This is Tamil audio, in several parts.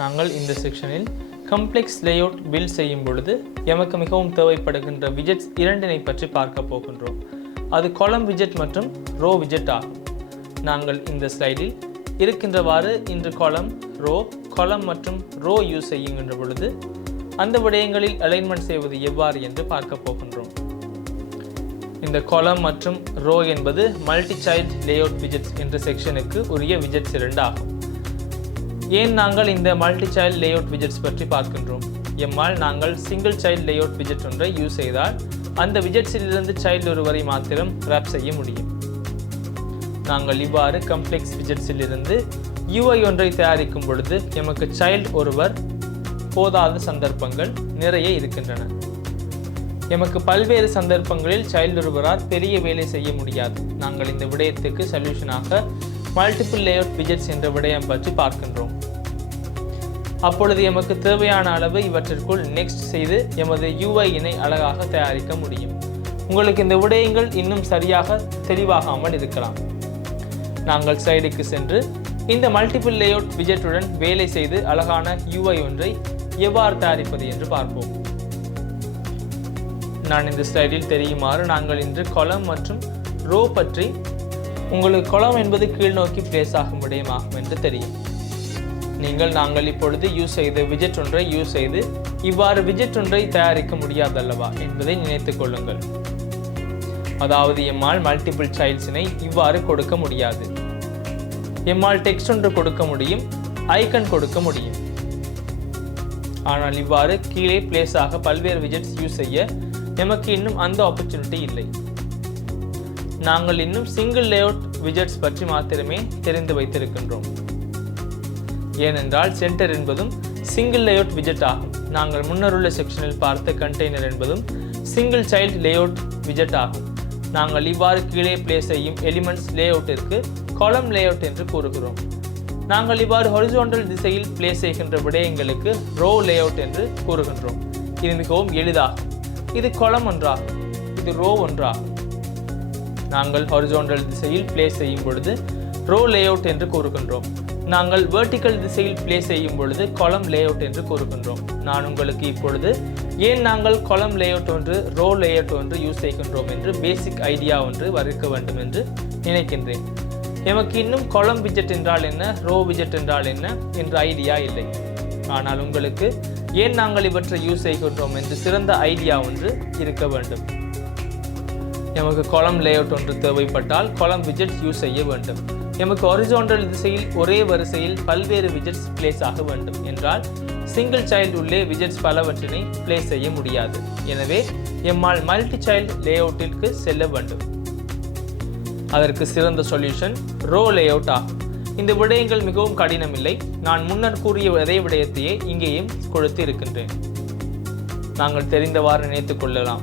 நாங்கள் இந்த செக்ஷனில் கம்ப்ளெக்ஸ் லேஅவுட் பில்ட் செய்யும் பொழுது எமக்கு மிகவும் தேவைப்படுகின்ற விஜெட்ஸ் இரண்டினை பற்றி பார்க்க போகின்றோம். அது காலம் விஜெட் மற்றும் ரோ விஜெட் ஆகும். நாங்கள் இந்த ஸ்லைடில் இருக்கின்றவாறு இன்று காலம் மற்றும் ரோ யூஸ் செய்கின்ற பொழுது அந்த விடயங்களில் அலைன்மெண்ட் செய்வது எவ்வாறு என்று பார்க்க போகின்றோம். இந்த காலம் மற்றும் ரோ என்பது மல்டி சைல்ட் லேஅவுட் விஜெட்ஸ் என்ற செக்ஷனுக்கு உரிய விஜெட்ஸ் இரண்டு ஆகும். ஏன் நாங்கள் இந்த மல்டி சைல்ட் லேஅவுட் விஜெட்ஸ் பற்றி பார்க்கின்றோம்? எம்மால் நாங்கள் சிங்கிள் சைல்ட் லேஅவுட் விஜெட் ஒன்றை யூஸ் செய்தால் அந்த விஜெட்ஸிலிருந்து சைல்டு ஒருவரை மாத்திரம் ரேப் செய்ய முடியும். நாங்கள் இவ்வாறு கம்ப்ளெக்ஸ் விஜெட்ஸிலிருந்து UI ஒன்றை தயாரிக்கும் பொழுது எமக்கு சைல்டு ஒருவர் போதாத சந்தர்ப்பங்கள் நிறைய இருக்கின்றன. எமக்கு பல்வேறு சந்தர்ப்பங்களில் சைல்டு ஒருவரால் பெரிய வேலை செய்ய முடியாது. நாங்கள் இந்த விடயத்துக்கு சொல்யூஷனாக மல்டிபிள் லேஅவுட் விஜெட்ஸ் என்ற விடயம் பற்றி பார்க்கின்றோம். அப்பொழுது எமக்கு தேவையான அளவு இவற்றிற்குள் நெக்ஸ்ட் செய்து எமது UI-னை அழகாக தயாரிக்க முடியும். உங்களுக்கு இந்த விடயங்கள் இன்னும் சரியாக தெளிவாகாமல் இருக்கலாம். நாங்கள் ஸ்லைடுக்கு சென்று இந்த மல்டிபிள் லேஅவுட் விஜெட்டுடன் வேலை செய்து அழகான UI ஒன்றை எவ்வாறு தயாரிப்பது என்று பார்ப்போம். நான் இந்த ஸ்லைடில் தெரியுமாறு நாங்கள் இன்று காலம் மற்றும் ரோ பற்றி உங்களுக்கு காலம் என்பது கீழ் நோக்கி பிளேஸ் ஆகும் விடயமாகும் என்று தெரியும். நாங்கள் இப்பொழுது யூஸ் செய்த விஜெட் ஒன்றை யூஸ் செய்து இவ்வாறு விஜெட் ஒன்றை தயாரிக்க முடியாதல்லவா என்பதை நினைத்துக் கொள்ளுங்கள். அதாவது எம்மால் மல்டிபிள் சைல்ட்ஸினை இவ்வாறு கொடுக்க முடியாது. எம்மால் டெக்ஸ்ட் ஒன்று கொடுக்க முடியும், ஐக்கன் கொடுக்க முடியும். ஆனால் இவ்வாறு கீழே பிளேஸ் ஆக பல்வேறு விஜெட்ஸ் யூஸ் செய்ய நமக்கு இன்னும் அந்த ஆப்பர்ச்சுனிட்டி இல்லை. நாங்கள் இன்னும் சிங்கிள் லேஅவுட் விஜெட்ஸ் பற்றி மாத்திரமே தெரிந்து வைத்திருக்கின்றோம். ஏனென்றால் சென்டர் என்பதும் சிங்கிள் லேஅவுட் விஜெட் ஆகும். நாங்கள் முன்னருள்ள செக்ஷனில் பார்த்த கண்டெய்னர் என்பதும் சிங்கிள் சைல்ட் லேஅவுட் விஜெட் ஆகும். நாங்கள் இவ்வாறு கீழே பிளேஸ் செய்யும் எலிமெண்ட்ஸ் லேஅவுட்டிற்கு காலம் லேஅவுட் என்று கூறுகிறோம். நாங்கள் இவ்வாறு ஹொரிசாண்டல் திசையில் பிளேஸ் செய்கின்ற விடயங்களுக்கு ரோ லேஅவுட் என்று கூறுகின்றோம். இது மிகவும் எளிதாகும். இது காலம் ஒன்றாகும், இது ரோ ஒன்றாகும். நாங்கள் ஹொரிசாண்டல் திசையில் பிளேஸ் செய்யும் பொழுது ரோ லேஅவுட் என்று கூறுகின்றோம். நாங்கள் வெர்டிக்கல் திசையில் பிளேஸ் செய்யும் பொழுது காலம் லேஅவுட் என்று கூறுகின்றோம். நான் உங்களுக்கு இப்பொழுது ஏன் நாங்கள் காலம் லேஅவுட் ஒன்று ரோ லேஅவுட் ஒன்று யூஸ் செய்கின்றோம் என்று பேசிக் ஐடியா ஒன்று வகுக்க வேண்டும் என்று நினைக்கின்றேன். எமக்கு இன்னும் காலம் விஜெட் என்றால் என்ன, ரோ விஜெட் என்றால் என்ன என்ற ஐடியா இல்லை. ஆனால் உங்களுக்கு ஏன் நாங்கள் இவற்றை யூஸ் செய்கின்றோம் என்று சிறந்த ஐடியா ஒன்று இருக்க வேண்டும். எமக்கு காலம் லேஅவுட் ஒன்று தேவைப்பட்டால் காலம் விஜெட்ஸ் யூஸ் செய்ய வேண்டும். எமக்கு ஹொரிசாண்டல் திசையில் ஒரே வரிசையில் பல்வேறு விஜெட்ஸ் பிளேஸ் ஆக வேண்டும் என்றால் சிங்கிள் சைல்டு உள்ளே விஜெட்ஸ் பலவற்றினை பிளேஸ் செய்ய முடியாது. எனவே எம்மால் மல்டி சைல்டு லேஅவுட்டிற்கு செல்ல வேண்டும். அதற்கு சிறந்த சொல்யூஷன் ரோ லேஅவுட் ஆகும். இந்த விடயங்கள் மிகவும் கடினமில்லை. நான் முன்னர் கூறிய அதே விடயத்தையே இங்கேயும் கொடுத்து இருக்கின்றேன். நாங்கள் தெரிந்தவாறு நினைத்துக் கொள்ளலாம்.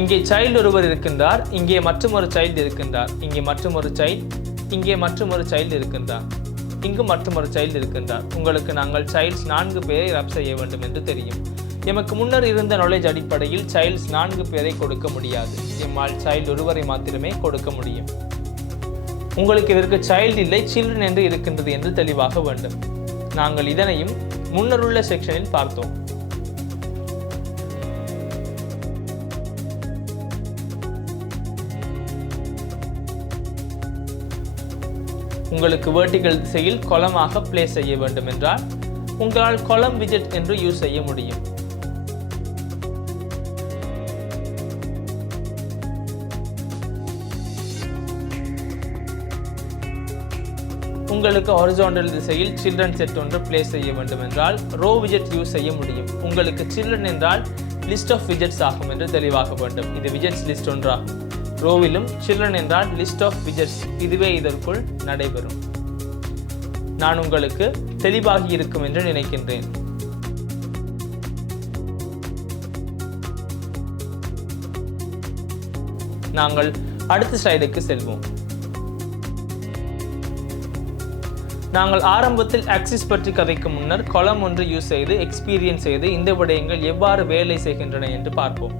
இங்கே சைல்டு ஒருவர் இருக்கின்றார், இங்கே மற்றொரு சைல்டு இருக்கின்றார், இங்கே மற்றொரு சைல்டு, இங்கே மற்றொரு சைல்டு இருக்கின்றார், இங்கு மற்றொரு சைல்டு இருக்கின்றார். உங்களுக்கு நாங்கள் சைல்ட்ஸ் 4 பேரை ரப் செய்ய வேண்டும் என்று தெரியும். எமக்கு முன்னர் இருந்த நாலேஜ் அடிப்படையில் சைல்ட்ஸ் 4 பேரை கொடுக்க முடியாது. எம்மால் சைல்டு ஒருவரை மாத்திரமே கொடுக்க முடியும். உங்களுக்கு இதற்கு சைல்டு இல்லை, சில்ட்ரன் என்று இருக்கின்றது என்று தெளிவாக வேண்டும். நாங்கள் இதனையும் முன்னருள்ள செக்ஷனில் பார்த்தோம். உங்களுக்கு வெர்டிக்கல் திசையில் காலமாக பிளேஸ் செய்ய வேண்டும் என்றால் உங்களால் காலம் விஜெட் என்று யூஸ் செய்ய முடியும். உங்களுக்கு ஹாரிசாண்டல் திசையில் சில்ட்ரன் செட் ஒன்று பிளேஸ் செய்ய வேண்டும் என்றால் ரோ விஜெட் யூஸ் செய்ய முடியும். உங்களுக்கு சில்ட்ரன் என்றால் லிஸ்ட் ஆஃப் விஜெட்ஸ் ஆகும் என்று தெளிவாக வேண்டும். இது விஜெட்ஸ் லிஸ்ட் ஒன்றாகும். ரோவிலும் சில்ட்ரன் என்றால் லிஸ்ட் ஆஃப் விஜெட்ஸ், இதுவே இதற்குள் நடைபெறும். நான் உங்களுக்கு தெளிவாகி இருக்கும் என்று நினைக்கின்றேன். நாங்கள் அடுத்த ஸ்லைடுக்கு செல்வோம். நாங்கள் ஆரம்பத்தில் ஆக்சிஸ் பற்றி கதைக்கும் முன்னர் காலம் ஒன்று யூஸ் செய்து எக்ஸ்பீரியன்ஸ் செய்து இந்த விடயங்கள் எவ்வாறு வேலை செய்கின்றன என்று பார்ப்போம்.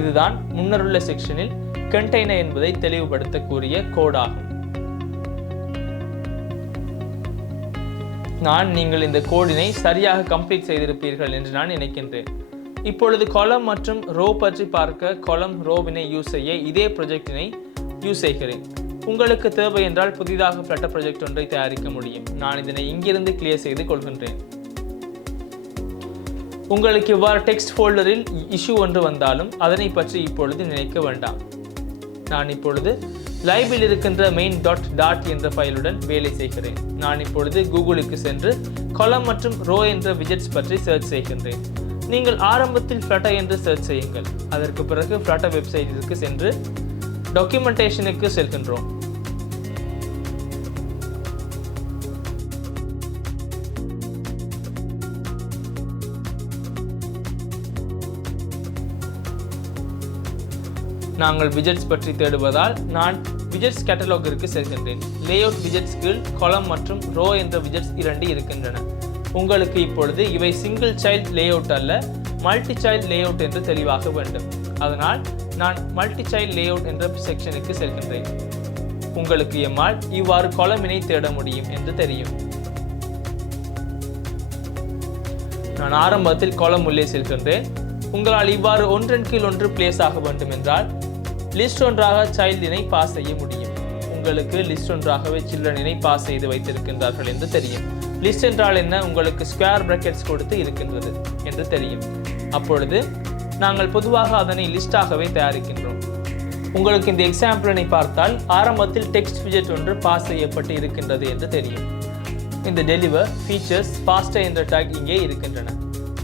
இதுதான் முன்னருள்ள செக்ஷனில் கண்டெய்னர் என்பதை தெளிவுபடுத்தக்கூடிய கோட் ஆகும். நீங்கள் இந்த கோடினை சரியாக கம்ப்ளீட் செய்திருப்பீர்கள் என்று நான் நினைக்கின்றேன். இப்பொழுது காலம் மற்றும் ரோ பற்றி பார்க்க காலம் ரோவினை யூஸ் செய்ய இதே ப்ரொஜெக்டினை யூஸ் செய்கிறேன். உங்களுக்கு தேவை என்றால் புதிதாக ஃப்ளட்டர் ப்ரொஜெக்ட் ஒன்றை தயாரிக்க முடியும். நான் இதனை இங்கிருந்து கிளியர் செய்து கொள்கின்றேன். உங்களுக்கு இவ்வாறு டெக்ஸ்ட் ஃபோல்டரில் இஷ்யூ ஒன்று வந்தாலும் அதனை பற்றி இப்பொழுது நினைக்க வேண்டாம். நான் இப்பொழுது லைவில் இருக்கின்ற மெயின் டாட் என்ற ஃபைலுடன் வேலை செய்கிறேன். நான் இப்பொழுது கூகுளுக்கு சென்று காலம் மற்றும் ரோ என்ற விஜெட்ஸ் பற்றி சர்ச் செய்கின்றேன். நீங்கள் ஆரம்பத்தில் ஃப்ளட்டர் என்று சர்ச் செய்யுங்கள். அதற்கு பிறகு ஃப்ளட்டர் வெப்சைட்டிற்கு சென்று டாக்குமெண்டேஷனுக்கு செல்கின்றோம். நாங்கள் விஜெட்ஸ் பற்றி தேடுவதால் நான் விஜெட்ஸ் கேட்டலாகிற்கு செல்கின்றேன். லேஅவுட் விஜெட்ஸ் கீழ் காலம் மற்றும் ரோ என்ற விஜெட்ஸ் 2 இருக்கின்றன. உங்களுக்கு இப்பொழுது இவை சிங்கிள் சைல்ட் லேஅவுட் அல்ல, மல்டி சைல்ட் லேஅவுட் என்று தெளிவாக வேண்டும். அதனால் நான் மல்டி சைல்ட் லேஅவுட் என்ற செக்ஷனுக்கு செல்கின்றேன். உங்களுக்கு எம்மால் இவ்வாறு காலமினை தேட முடியும் என்று தெரியும். நான் ஆரம்பத்தில் காலம் உள்ளே செல்கின்றேன். உங்களால் இவ்வாறு ஒன்றன் கீழ் ஒன்று பிளேஸ் ஆக வேண்டும் என்றால் லிஸ்ட் ஒன்றாக சைல்டினை பாஸ் செய்ய முடியும். உங்களுக்கு லிஸ்ட் ஒன்றாகவே சில்ட்ரனினை பாஸ் செய்து வைத்திருக்கின்றார்கள் என்று தெரியும். லிஸ்ட் என்றால் என்ன, உங்களுக்கு ஸ்கொயர் பிராக்கெட்ஸ் கொடுத்து இருக்கின்றது என்று தெரியும். அப்பொழுது நாங்கள் பொதுவாக அதனை லிஸ்டாகவே தயாரிக்கின்றோம். உங்களுக்கு இந்த எக்ஸாம்பிளினை பார்த்தால் ஆரம்பத்தில் டெக்ஸ்ட் விஜெட் ஒன்று பாஸ் செய்யப்பட்டு இருக்கின்றது என்று தெரியும். இந்த டெலிவர் ஃபீச்சர்ஸ் ஃபாஸ்டர் என்ற டாக் இங்கே இருக்கின்றன.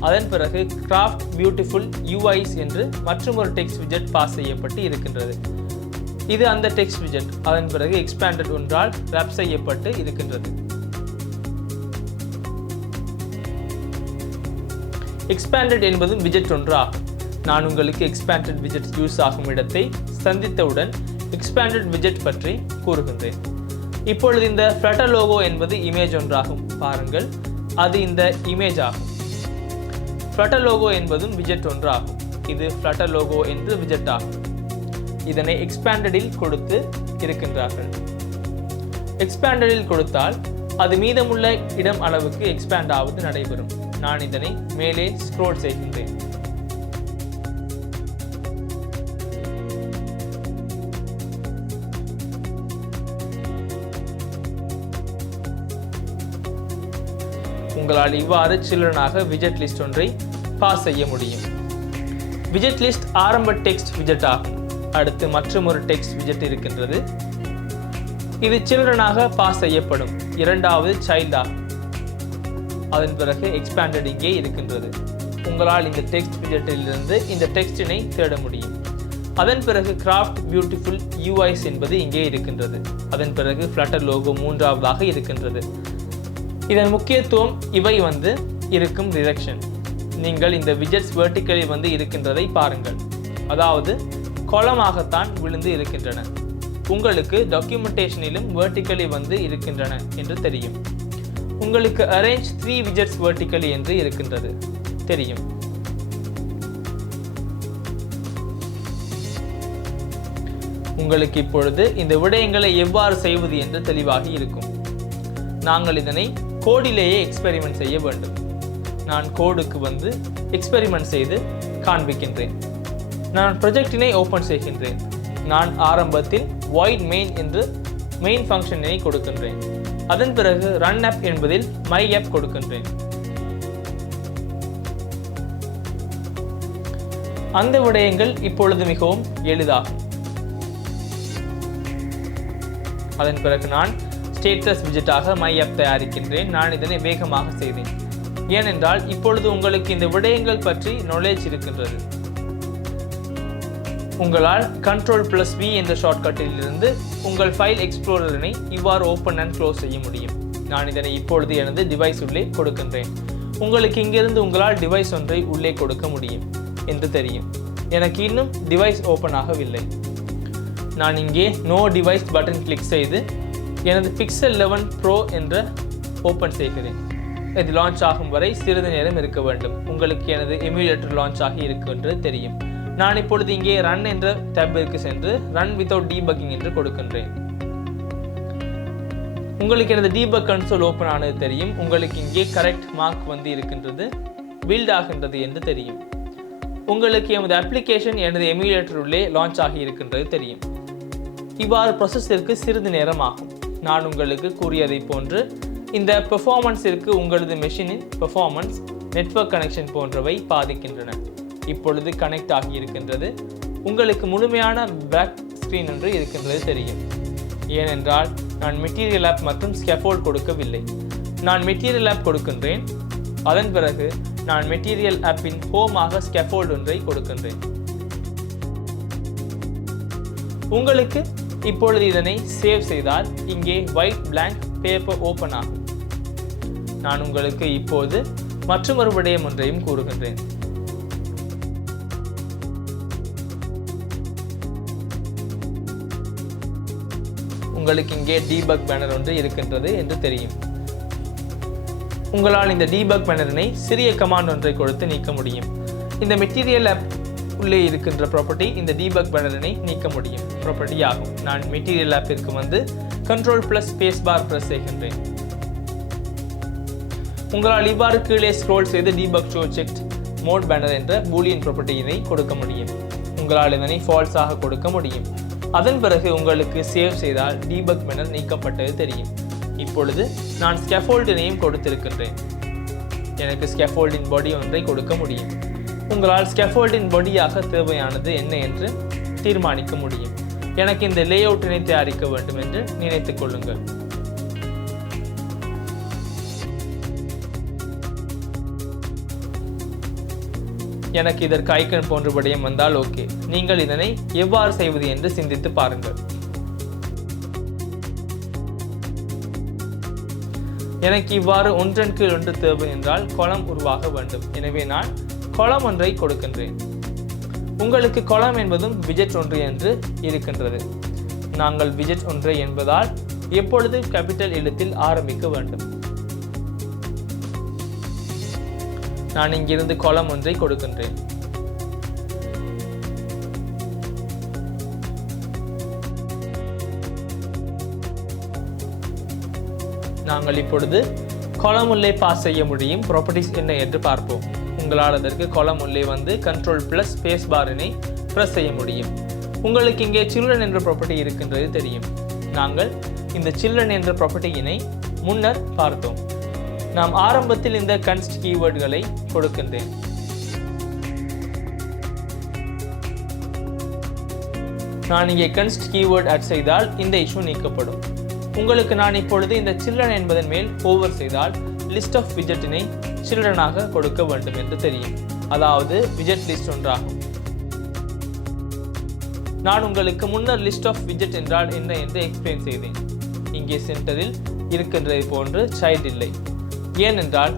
அதன் பிறகு கிராஃப்ட் பியூட்டிஃபுல் யூஐஸ் என்று மற்றொரு டெக்ஸ்ட் விஜெட் பாஸ் செய்யப்பட்டு இருக்கின்றது. இது அந்த டெக்ஸ்ட் விஜெட். அதன் பிறகு எக்ஸ்பேண்டட் ஒன்றால் ரேப் செய்யப்பட்டு இருக்கின்றது. எக்ஸ்பேண்டட் என்பதும் விஜெட் ஒன்று ஆகும். நான் உங்களுக்கு எக்ஸ்பேண்டட் விஜெட் யூஸ் ஆகும் இடத்தை சந்தித்தவுடன் எக்ஸ்பேண்டட் விஜெட் பற்றி கூறுகின்றேன். இப்பொழுது இந்த ஃப்ளட்டர் லோகோ என்பது இமேஜ் ஒன்றாகும். பாருங்கள், அது இந்த இமேஜ் ஆகும். ஃப்ளட்டர் லோகோ என்பதும் விஜெட் ஒன்று ஆகும். இது ஃப்ளட்டர் லோகோ என்று விஜெட் ஆகும். இதனை எக்ஸ்பேண்டடில் கொடுத்து இருக்கின்றார்கள். எக்ஸ்பேண்டடில் கொடுத்தால் அது மீதமுள்ள இடம் அளவுக்கு எக்ஸ்பேண்ட் ஆவது நடைபெறும். நான் இதனை மேலே ஸ்க்ரோல் செய்கின்றேன். உங்களால் இவ்வாறு சில்ட்ரனாக விஜெட் லிஸ்ட் ஒன்றை பாஸ் செய்ய முடியும். விஜெட் லிஸ்ட் ஆரம்ப டெக்ஸ்ட் விஜெட் ஆகும். அடுத்து மற்றொரு டெக்ஸ்ட் விஜெட் இருக்கின்றது. இது சில்ட்ரனாக பாஸ் செய்யப்படும் இரண்டாவது சைல்ட் ஆகும். அதன் பிறகு எக்ஸ்பேண்டட் இங்கே இருக்கின்றது. உங்களால் இந்த டெக்ஸ்ட் விஜெட்டிலிருந்து இந்த டெக்ஸ்டினை தேட முடியும். அதன் பிறகு கிராஃப்ட் பியூட்டிஃபுல் யூஐஸ் என்பது இங்கே இருக்கின்றது. அதன் பிறகு ஃப்ளட்டர் லோகோ மூன்றாவதாக இருக்கின்றது. இதன் முக்கியத்துவம் இவை இருக்கும் டிரெக்ஷன். நீங்கள் இந்த விஜெட்ஸ் வெர்டிக்கலி இருக்கின்றதை பாருங்கள். அதாவது கோலமாகத்தான் விழுந்து இருக்கின்றன. உங்களுக்கு டாக்குமெண்டேஷனிலும் வெர்டிக்கலி இருக்கின்றன என்று தெரியும். உங்களுக்கு அரேஞ்ச் 3 விஜெட்ஸ் வெர்டிக்கலி என்று இருக்கின்றது தெரியும். உங்களுக்கு இப்பொழுது இந்த விடயங்களை எவ்வாறு செய்வது என்று தெளிவாக இருக்கும். நாங்கள் இதனை கோடிலேயே எக்ஸ்பெரிமெண்ட் செய்ய வேண்டும். நான் கோடுக்கு எக்ஸ்பெரிமெண்ட் செய்து காண்பிக்கின்றேன். நான் ப்ரொஜெக்டினை ஓப்பன் செய்கின்றேன். நான் ஆரம்பத்தில் void main என்று மெயின் ஃபங்க்ஷனை கொடுக்கின்றேன். அதன் பிறகு ரன் ஆப் என்பதில் மை ஆப் கொடுக்கின்றேன். அந்த விடயங்கள் இப்பொழுது மிகவும் எளிதாகும். அதன் பிறகு நான் ஸ்டேட்டஸ் விஜெட்டாக மை ஆப் தயாரிக்கின்றேன். நான் இதனை வேகமாக செய்தேன். ஏனென்றால் இப்பொழுது உங்களுக்கு இந்த விடயங்கள் பற்றி நாலேஜ் இருக்கின்றது. உங்களால் Ctrl+V என்ற ஷார்ட்கட்டில் இருந்து உங்கள் ஃபைல் எக்ஸ்ப்ளோரரினை இவ்வாறு ஓப்பன் அண்ட் க்ளோஸ் செய்ய முடியும். நான் இதனை இப்பொழுது எனது டிவைஸ் உள்ளே கொடுக்கின்றேன். உங்களுக்கு இங்கிருந்து உங்களால் டிவைஸ் ஒன்றை உள்ளே கொடுக்க முடியும் என்று தெரியும். எனக்கு இன்னும் டிவைஸ் ஓப்பன் ஆகவில்லை. நான் இங்கே நோ டிவைஸ் பட்டன் கிளிக் செய்து எனது Pixel 11 Pro என்ற ஓப்பன் செய்கிறேன். இது லான்ச் ஆகும் வரை சிறிது நேரம் இருக்க வேண்டும். உங்களுக்கு எனது எமுலேட்டர் லான்ச் ஆகி இருக்கின்றது தெரியும். நான் இப்பொழுது இங்கே ரன் என்ற டேபிற்கு சென்று ரன் வித்தவுட் டீபக்கிங் என்று கொடுக்கின்றேன். உங்களுக்கு எனது டீபக் கன்சோல் ஓப்பன் ஆனது தெரியும். உங்களுக்கு இங்கே கரெக்ட் மார்க் வந்து இருக்கின்றது, பில்ட் ஆகின்றது என்று தெரியும். உங்களுக்கு எமது அப்ளிகேஷன் எனது எமுலேட்டர் உள்ளே லான்ச் ஆகி இருக்கின்றது தெரியும். இவ்வாறு ப்ரொசஸிற்கு சிறிது நேரம் ஆகும். நான் உங்களுக்கு கூறியதை போன்று இந்த பெர்ஃபார்மன்ஸிற்கு உங்களது மெஷினின் பெர்ஃபார்மன்ஸ், நெட்வொர்க் கனெக்ஷன் போன்றவை பாதிக்கின்றன. இப்பொழுது கனெக்ட் ஆகி இருக்கின்றது. உங்களுக்கு முழுமையான பேக் ஸ்க்ரீன் ஒன்று இருக்கின்றது தெரியும். ஏனென்றால் நான் மெட்டீரியல் ஆப் மற்றும் ஸ்கேஃபோல்ட் கொடுக்கவில்லை. நான் மெட்டீரியல் ஆப் கொடுக்கின்றேன். அதன் பிறகு நான் மெட்டீரியல் ஆப்பின் ஹோமாக ஸ்கேஃபோல்ட் ஒன்றை கொடுக்கின்றேன். உங்களுக்கு இப்பொழுது இதனை சேவ் செய்தால் இங்கே ஒயிட் பிளாங்க் பேப்பர் ஓப்பன் ஆகும். நான் உங்களுக்கு இப்போது மற்றொரு விடயம் ஒன்றையும் கூறுகின்றேன். உங்களுக்கு இங்கே டீபக் பேனர் ஒன்று இருக்கின்றது என்று தெரியும். உங்களால் இந்த டீபக் பேனரினை சிறிய கமாண்ட் ஒன்றை கொடுத்து நீக்க முடியும். இந்த மெட்டீரியல் ஆப் உள்ளே இருக்கின்ற ப்ராப்பர்ட்டி இந்த டீபக் பேனரினை நீக்க முடியும் ப்ராப்பர்ட்டி ஆகும். நான் மெட்டீரியல் ஆப்பிற்கு வந்து கண்ட்ரோல் + ஸ்பேஸ் பார் பிரஸ் செய்கின்றேன். உங்களால் இவ்வாறு கீழே ஸ்க்ரோல் செய்து debug show checked mode banner என்ற பூலியன் ப்ராப்பர்ட்டியினை கொடுக்க முடியும். உங்களால் இதனை ஃபால்ஸ் ஆக கொடுக்க முடியும். அதன் பிறகு உங்களுக்கு சேவ் செய்தால் டீபக் பேனர் நீக்கப்பட்டது தெரியும். இப்பொழுது நான் ஸ்கேஃபோல்டினையும் கொடுத்திருக்கின்றேன். எனக்கு ஸ்கேஃபோல்டின் பாடி ஒன்றை கொடுக்க முடியும். உங்களால் ஸ்கேஃபோல்டின் பாடியாக தேவையானது என்ன என்று தீர்மானிக்க முடியும். எனக்கு இந்த லேஅவுட்டினை தயாரிக்க வேண்டும் என்று நினைத்துக் கொள்ளுங்கள். எனக்கு இதற்கு ஐக்கன் போன்ற விடயம் வந்தால் ஓகே. நீங்கள் இதனை எவ்வாறு செய்வது என்று சிந்தித்து பாருங்கள். எனக்கு இவ்வாறு ஒன்றன் கீழ் ஒன்று தேவை என்றால் காலம் உருவாக வேண்டும். எனவே நான் காலம் ஒன்றை கொடுக்கின்றேன். உங்களுக்கு காலம் என்பதும் விஜெட் ஒன்று என்று இருக்கின்றது. நாங்கள் விஜெட் ஒன்றை என்பதால் எப்பொழுது கேபிட்டல் எழுத்தில் ஆரம்பிக்க வேண்டும். நான் இங்கிருந்து காலம் ஒன்றை கொடுக்கின்றேன். நாங்கள் இப்பொழுது காலம் உள்ளே பாஸ் செய்ய முடியும். ப்ராப்பர்ட்டிஸ் என்ன என்று பார்ப்போம். உங்களால் அதற்கு காலம் உள்ளே வந்து கண்ட்ரோல் + ஸ்பேஸ் பாரினை பிரஸ் செய்ய முடியும். உங்களுக்கு இங்கே சில்ட்ரன் என்ற ப்ராப்பர்ட்டி இருக்கின்றது தெரியும். நாங்கள் இந்த சில்ட்ரன் என்ற ப்ராப்பர்ட்டியினை முன்னர் பார்த்தோம். நாம் ஆரம்பத்தில் இந்த கன்ஸ்ட் கீவேர்டுகளை கொடுக்கின்றேன். நான் இங்கே கன்ஸ்ட் கீவேர்ட் ஆட் செய்தால் இந்த இஷ்யூ நீக்கப்படும். உங்களுக்கு நான் இப்பொழுது இந்த சில்ட்ரன் என்பதன் மேல் ஹோவர் செய்தால் லிஸ்ட் ஆஃப் விஜெட்டினை சில்ட்ரனாக கொடுக்க வேண்டும் என்று தெரியும். அதாவது விஜெட் லிஸ்ட் ஒன்றாகும். நான் உங்களுக்கு முன்னர் லிஸ்ட் ஆஃப் விஜெட் என்றால் என்ன என்று எக்ஸ்பிளைன் செய்தேன். இங்கே சென்டரில் இருக்கின்றது போன்று சைல்ட் இல்லை. ஏனென்றால்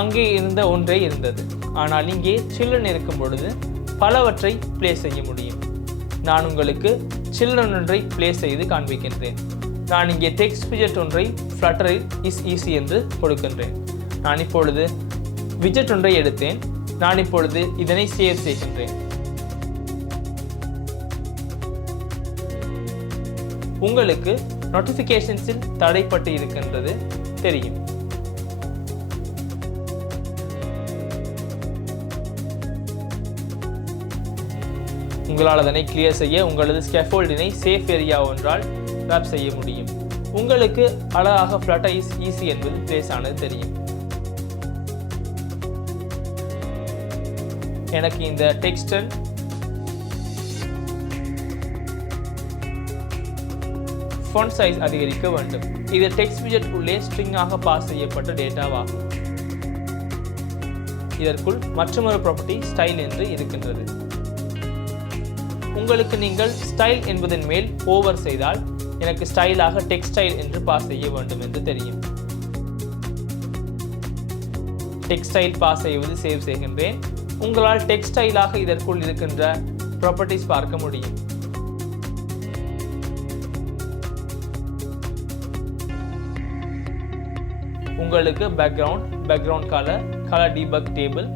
அங்கே இருந்த ஒன்றே இருந்தது. ஆனால் இங்கே சில்ட்ரன் இருக்கும் பொழுது பலவற்றை பிளே செய்ய முடியும். நான் உங்களுக்கு சில்ட்ரன் ஒன்றை பிளே செய்து காண்பிக்கின்றேன். நான் இங்கே டெக்ஸ்ட் விஜெட் ஒன்றை ஃப்ளட்டரில் இஸ் ஈஸி என்று கொடுக்கின்றேன். நான் இப்பொழுது விஜெட் ஒன்றை எடுத்தேன். நான் இப்பொழுது இதனை சேவ் செய்கின்றேன். உங்களுக்கு நோட்டிஃபிகேஷன்ஸில் தடைப்பட்டு இருக்கின்றது தெரியும். உங்களால் அதனை கிளியர் செய்ய உங்களது ஸ்கேஃபோல்டினை சேஃப் ஏரியா ஒன்றால் ராப் செய்ய முடியும். உங்களுக்கு அழகாக ஃப்ளட்டர் இஸ் ஈஸி என்பது பிளேஸ் ஆனது தெரியும். எனக்கு இந்த டெக்ஸ்டன் font size அதிகரிக்க வேண்டும். இது டெக்ஸ்ட் விஜெட் உள்ளே ஸ்ட்ரிங்காக பாஸ் செய்யப்பட்ட டேட்டாவாகும். இதற்குள் மற்றொரு ப்ராப்பர்ட்டி ஸ்டைல் என்று இருக்கின்றது. உங்களுக்கு நீங்கள் ஸ்டைல் என்பதன் மேல் ஓவர் செய்தால் எனக்கு ஸ்டைலாக டெக்ஸ்ட் ஸ்டைல் என்று பாஸ் செய்ய வேண்டும் என்று தெரியும். டெக்ஸ்ட் ஸ்டைல் பாஸ் செய்வது சேவ் செய்கின்றேன். உங்களால் டெக்ஸ்ட் ஸ்டைலாக இதற்குள் இருக்கின்ற ப்ராப்பர்ட்டிஸ் பார்க்க முடியும். உங்களுக்கு background colour debug table,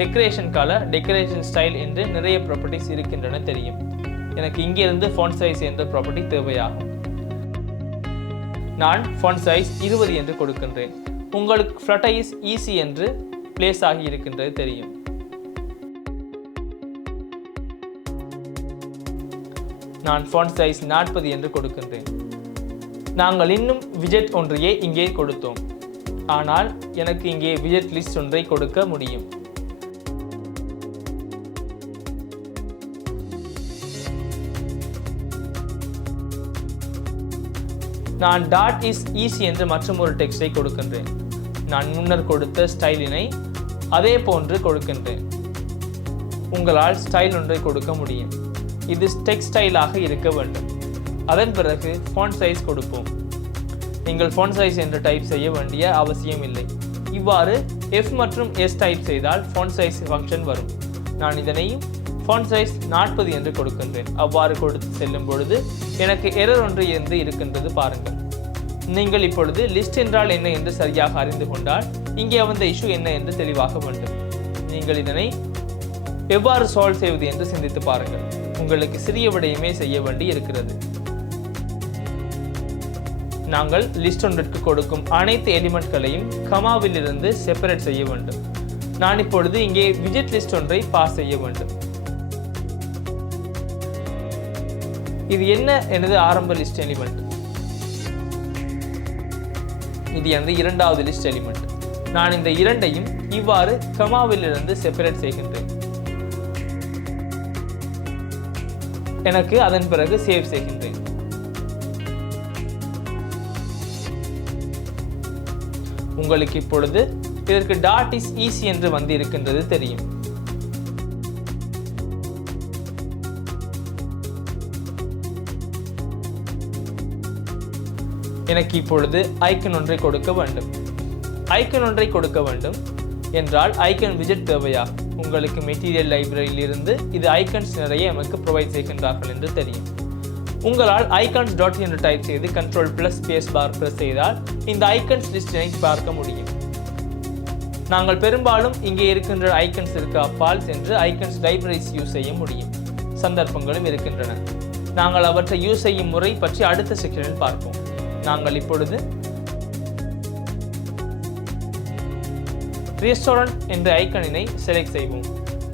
decoration colour, decoration style என்று நிறைய ப்ராப்பர்ட்டிஸ் இருக்கின்றன தெரியும். எனக்கு இங்கிருந்து ஃபாண்ட் சைஸ் என்ற ப்ராப்பர்ட்டி தேவையாகும். நான் font size 20 என்று கொடுக்கின்றேன். உங்களுக்கு flutter is easy என்று பிளேஸ் ஆகி இருக்கின்றது தெரியும். நான் font size 40 என்று கொடுக்கின்றேன். நாங்கள் இன்னும் widget ஒன்றையே இங்கே கொடுத்தோம். ஆனால் எனக்கு இங்கே widget list ஒன்றை கொடுக்க முடியும். நான் dot is easy என்று மற்றொரு டெக்ஸ்டை கொடுக்கின்றேன். நான் முன்னர் கொடுத்த ஸ்டைலினை அதே போன்று கொடுக்கின்றேன். உங்களால் ஸ்டைல் ஒன்றை கொடுக்க முடியும். இது டெக்ஸ்ட் ஸ்டைலாக இருக்க வேண்டும். அதன் பிறகு font size கொடுப்போம். நீங்கள் font size என்று டைப் செய்ய வேண்டிய அவசியம் இல்லை. இவ்வாறு F மற்றும் S டைப் செய்தால் font size ஃபங்க்ஷன் வரும். நான் இதனையும் font size 40 என்று கொடுக்கின்றேன். அவ்வாறு கொடுத்து செல்லும் பொழுது எனக்கு எரர் ஒன்று இருக்கின்றது பாருங்கள். நீங்கள் இப்பொழுது லிஸ்ட் என்றால் என்ன என்று சரியாக அறிந்து கொண்டால் இங்கே வந்த இஷ்யூ என்ன என்று தெளிவாக வேண்டும். நீங்கள் இதனை எவ்வாறு சால்வ் செய்வது என்று சிந்தித்து பாருங்கள். உங்களுக்கு சிறிய விடயமே செய்ய வேண்டி இருக்கிறது. நாங்கள் லிஸ்ட் ஒன்றிற்கு கொடுக்கும் அனைத்து எலிமெண்ட்களையும் கமாவில் இருந்து செப்பரேட் செய்ய வேண்டும். நான் இப்பொழுது இங்கே widget லிஸ்ட் ஒன்றை பாஸ் செய்ய வேண்டும். இது என்ன எனது ஆரம்ப லிஸ்ட் எலிமெண்ட். இது எனது இரண்டாவது லிஸ்ட் எலிமெண்ட். நான் இந்த இரண்டையும் இவ்வாறு கமாவில் இருந்து செப்பரேட் செய்கின்றேன். எனக்கு அதன் பிறகு சேவ் செய்கின்றேன். உங்களுக்கு இப்பொழுது இதற்கு dot is easy என்று வந்து இருக்கின்றது தெரியும். எனக்கு இப்பொழுது ஐக்கன் ஒன்றை கொடுக்க வேண்டும். ஐக்கன் ஒன்றை கொடுக்க வேண்டும் என்றால் ஐக்கன் widget தேவையா? உங்களுக்கு மெட்டீரியல் லைப்ரரியில் இருந்து இது ஐக்கன்ஸ் நிறைய நமக்கு ப்ரொவைட் செய்கின்றார்கள் என்று தெரியும். உங்களால் icons டாட் என்று டைப் செய்து control plus space bar press செய்தால் இந்த ஐக்கன்ஸ் லிஸ்டினை பார்க்க முடியும். நாங்கள் பெரும்பாலும் இங்கே இருக்கின்ற ஐக்கன்ஸிற்கு அப்பால் சென்று ஐக்கன்ஸ் லைப்ரரிஸ் யூஸ் செய்ய முடியும். சந்தர்ப்பங்களும் இருக்கின்றன. நாங்கள் அவற்றை யூஸ் செய்யும் முறை பற்றி அடுத்த செக்ஷனில் பார்ப்போம். நாங்கள் இப்பொழுது ரெஸ்டாரண்ட் என்ற ஐக்கனினை செலக்ட் செய்வோம்.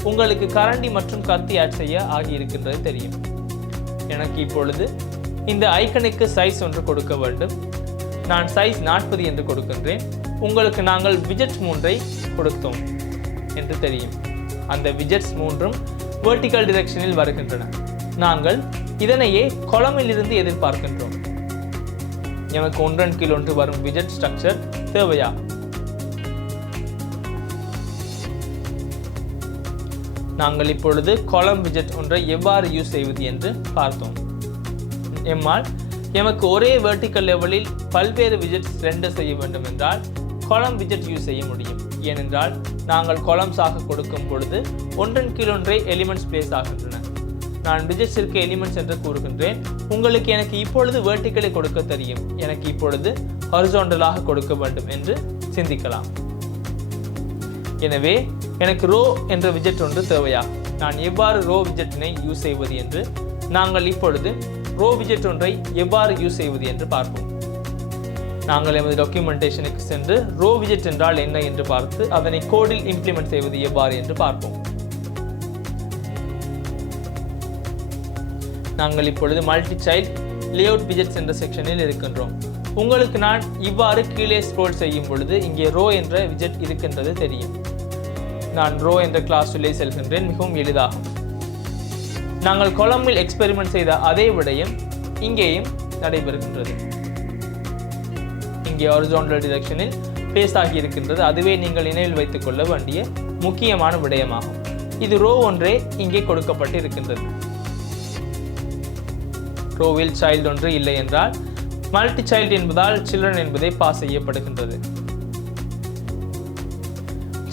உங்களுக்கு கரண்டி மற்றும் கத்தி ஆட் செய்ய ஆகியிருக்கின்றது தெரியும். எனக்கு இப்பொழுது இந்த ஐக்கனுக்கு சைஸ் ஒன்று கொடுக்க வேண்டும். நான் சைஸ் 40 என்று கொடுக்கின்றேன். உங்களுக்கு நாங்கள் widgets 3ஐ கொடுத்தோம் என்று தெரியும். அந்த widgets 3ம் vertical directionல் வருகின்றன. நாங்கள் இதனையே columnல் இருந்து எதிர்பார்க்கின்றோம். எனக்கு ஒன்றன் கீழ் ஒன்று வரும் widget ஸ்ட்ரக்சர் தேவையா? நாங்கள் இப்பொழுது column widget ஒன்றை எவ்வாறு யூஸ் செய்வது என்று பார்த்தோம். எம்மால் எமக்கு ஒரே வெர்டிக்கல் லெவலில் பல்வேறு widgets ரெண்டர் செய்ய வேண்டும் என்றால் column widget யூஸ் செய்ய முடியும். ஏனென்றால் நாங்கள் columns ஆக கொடுக்கும் பொழுது ஒன்றன் கீழ் ஒன்றை எலிமெண்ட்ஸ் பிளேஸ் ஆகின்றன. நான் widgetsற்கு எலிமெண்ட்ஸ் என்று கூறுகின்றேன். உங்களுக்கு எனக்கு இப்பொழுது வெர்டிக்கலை கொடுக்க தெரியும். எனக்கு இப்பொழுது ஹாரிசான்டலாக கொடுக்க வேண்டும் என்று சிந்திக்கலாம். எனவே எனக்கு ரோ என்ற widget ஒன்று தேவையா? நான் எவ்வாறு ரோ widgetனை யூஸ் செய்வது என்று நாங்கள் இப்பொழுது ரோ widget ஒன்றை எவ்வாறு யூஸ் செய்வது என்று பார்ப்போம். நாங்கள் எமது டாக்குமெண்டேஷனுக்கு சென்று ரோ widget என்றால் என்ன என்று பார்த்து அதனை கோடில் இம்ப்ளிமெண்ட் செய்வது எவ்வாறு என்று பார்ப்போம். நாங்கள் இப்பொழுது மல்டி சைல்ட் லேஅவுட் widgets என்ற செக்ஷனில் இருக்கின்றோம். உங்களுக்கு நான் இவ்வாறு கீழே ஸ்க்ரோல் செய்யும் பொழுது இங்கே ரோ என்ற widget இருக்கின்றது தெரியும். நான் ரோ என்ற கிளாஸ் உள்ளே செல்கின்றேன். மிகவும் எளிதாகும். நாங்கள் columnல் எக்ஸ்பெரிமெண்ட் செய்த அதே விடயம் இங்கேயும் நடைபெறுகின்றது. இங்கே ஹாரிசான்டல் டைரக்ஷனில் பிளேஸ் ஆகி இருக்கின்றது. அதுவே நீங்கள் நினைவில் வைத்துக் கொள்ள வேண்டிய முக்கியமான விடயமாகும். இது ரோ ஒன்றே இங்கே கொடுக்கப்பட்டு இருக்கின்றது. ரோவில் சைல்டு ஒன்று இல்லை என்றால் மல்டி சைல்டு என்பதால் சில்ட்ரன் என்பதை பாஸ் செய்யப்படுகின்றது.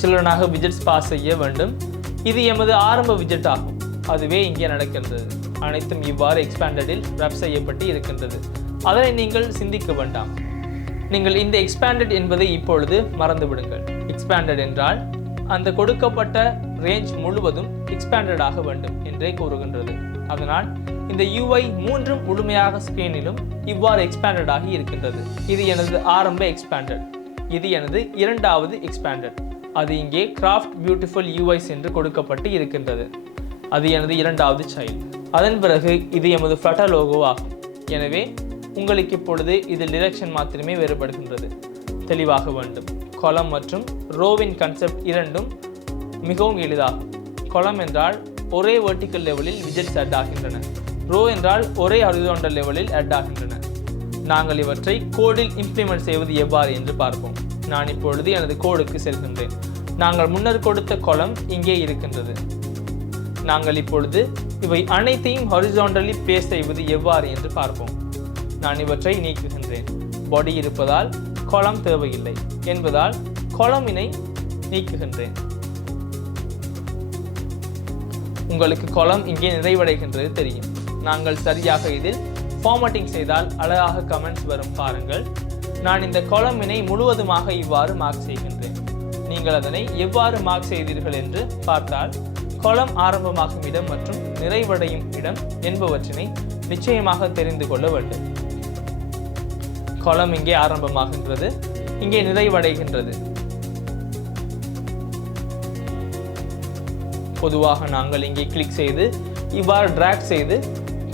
சில்ட்ரனாக widgets பாஸ் செய்ய வேண்டும். இது எமது ஆரம்ப widget ஆகும். அதுவே இங்கே நடக்கின்றது. அனைத்தும் இவ்வாறு எக்ஸ்பேண்டடில் ரப் செய்யப்பட்டு இருக்கின்றது. அதனை நீங்கள் சிந்திக்க வேண்டாம். நீங்கள் இந்த எக்ஸ்பேண்டட் என்பதை இப்பொழுது மறந்து விடுங்கள். எக்ஸ்பேண்டட் என்றால் அந்த கொடுக்கப்பட்ட ரேஞ்ச் முழுவதும் எக்ஸ்பேண்டட் ஆக வேண்டும் என்றே கூறுகின்றது. அதனால் இந்த UI மூன்றும் முழுமையாக ஸ்கிரீனிலும் இவ்வாறு எக்ஸ்பேண்டட் ஆகி இருக்கின்றது. இது எனது ஆரம்ப எக்ஸ்பேண்டட், இது எனது இரண்டாவது எக்ஸ்பேண்டட். அது இங்கே கிராஃப்ட் பியூட்டிஃபுல் UIs என்று கொடுக்கப்பட்டு இருக்கின்றது. அது எனது இரண்டாவது சைல்டு. அதன் பிறகு இது எமது ஃப்ளட்டர் லோகோ ஆகும். எனவே உங்களுக்கு இப்பொழுது இதில் டிரெக்ஷன் மாத்திரமே வேறுபடுகின்றது. தெளிவாக வேண்டும். காலம் மற்றும் ரோவின் கன்செப்ட் இரண்டும் மிகவும் எளிதாகும். காலம் என்றால் ஒரே வெர்டிக்கல் லெவலில் விஜெட்ஸ் ஆட் ஆகின்றன. ரோ என்றால் ஒரே ஹாரிசான்டல் லெவலில் ஆட் ஆகின்றன. நாங்கள் இவற்றை கோடில் இம்ப்ளிமெண்ட் செய்வது எவ்வாறு என்று பார்ப்போம். நான் இப்பொழுது எனது கோடுக்கு செல்கின்றேன். நாங்கள் முன்னர் கொடுத்த காலம் இங்கே இருக்கின்றது. நாங்கள் இப்பொழுது இவை அனைத்தையும் ஹாரிசான்டலி பிளேஸ் செய்வது எவ்வாறு என்று பார்ப்போம். நான் இவற்றை நீக்குகின்றேன். பாடி இருப்பதால் காலம் தேவையில்லை என்பதால் காலமினை நீக்குகின்றேன். உங்களுக்கு காலம் இங்கே நிறைவடைகின்றது தெரியும். நாங்கள் சரியாக இதில் ஃபார்மட்டிங் செய்தால் அழகாக கமெண்ட்ஸ் வரும் பாருங்கள். நான் இந்த காலமினை முழுவதுமாக இவ்வாறு மார்க் செய்கின்றேன். நீங்கள் அதனை எவ்வாறு மார்க் செய்தீர்கள் என்று பார்த்தால் காலம் ஆரம்பமாகும் இடம் மற்றும் நிறைவடையும் இடம் என்பவற்றினை நிச்சயமாக தெரிந்து கொள்ள வேண்டும். காலம் இங்கே ஆரம்பமாகின்றது, இங்கே நிறைவடைகின்றது. பொதுவாக நாங்கள் இங்கே கிளிக் செய்து இவ்வாறு டிராக் செய்து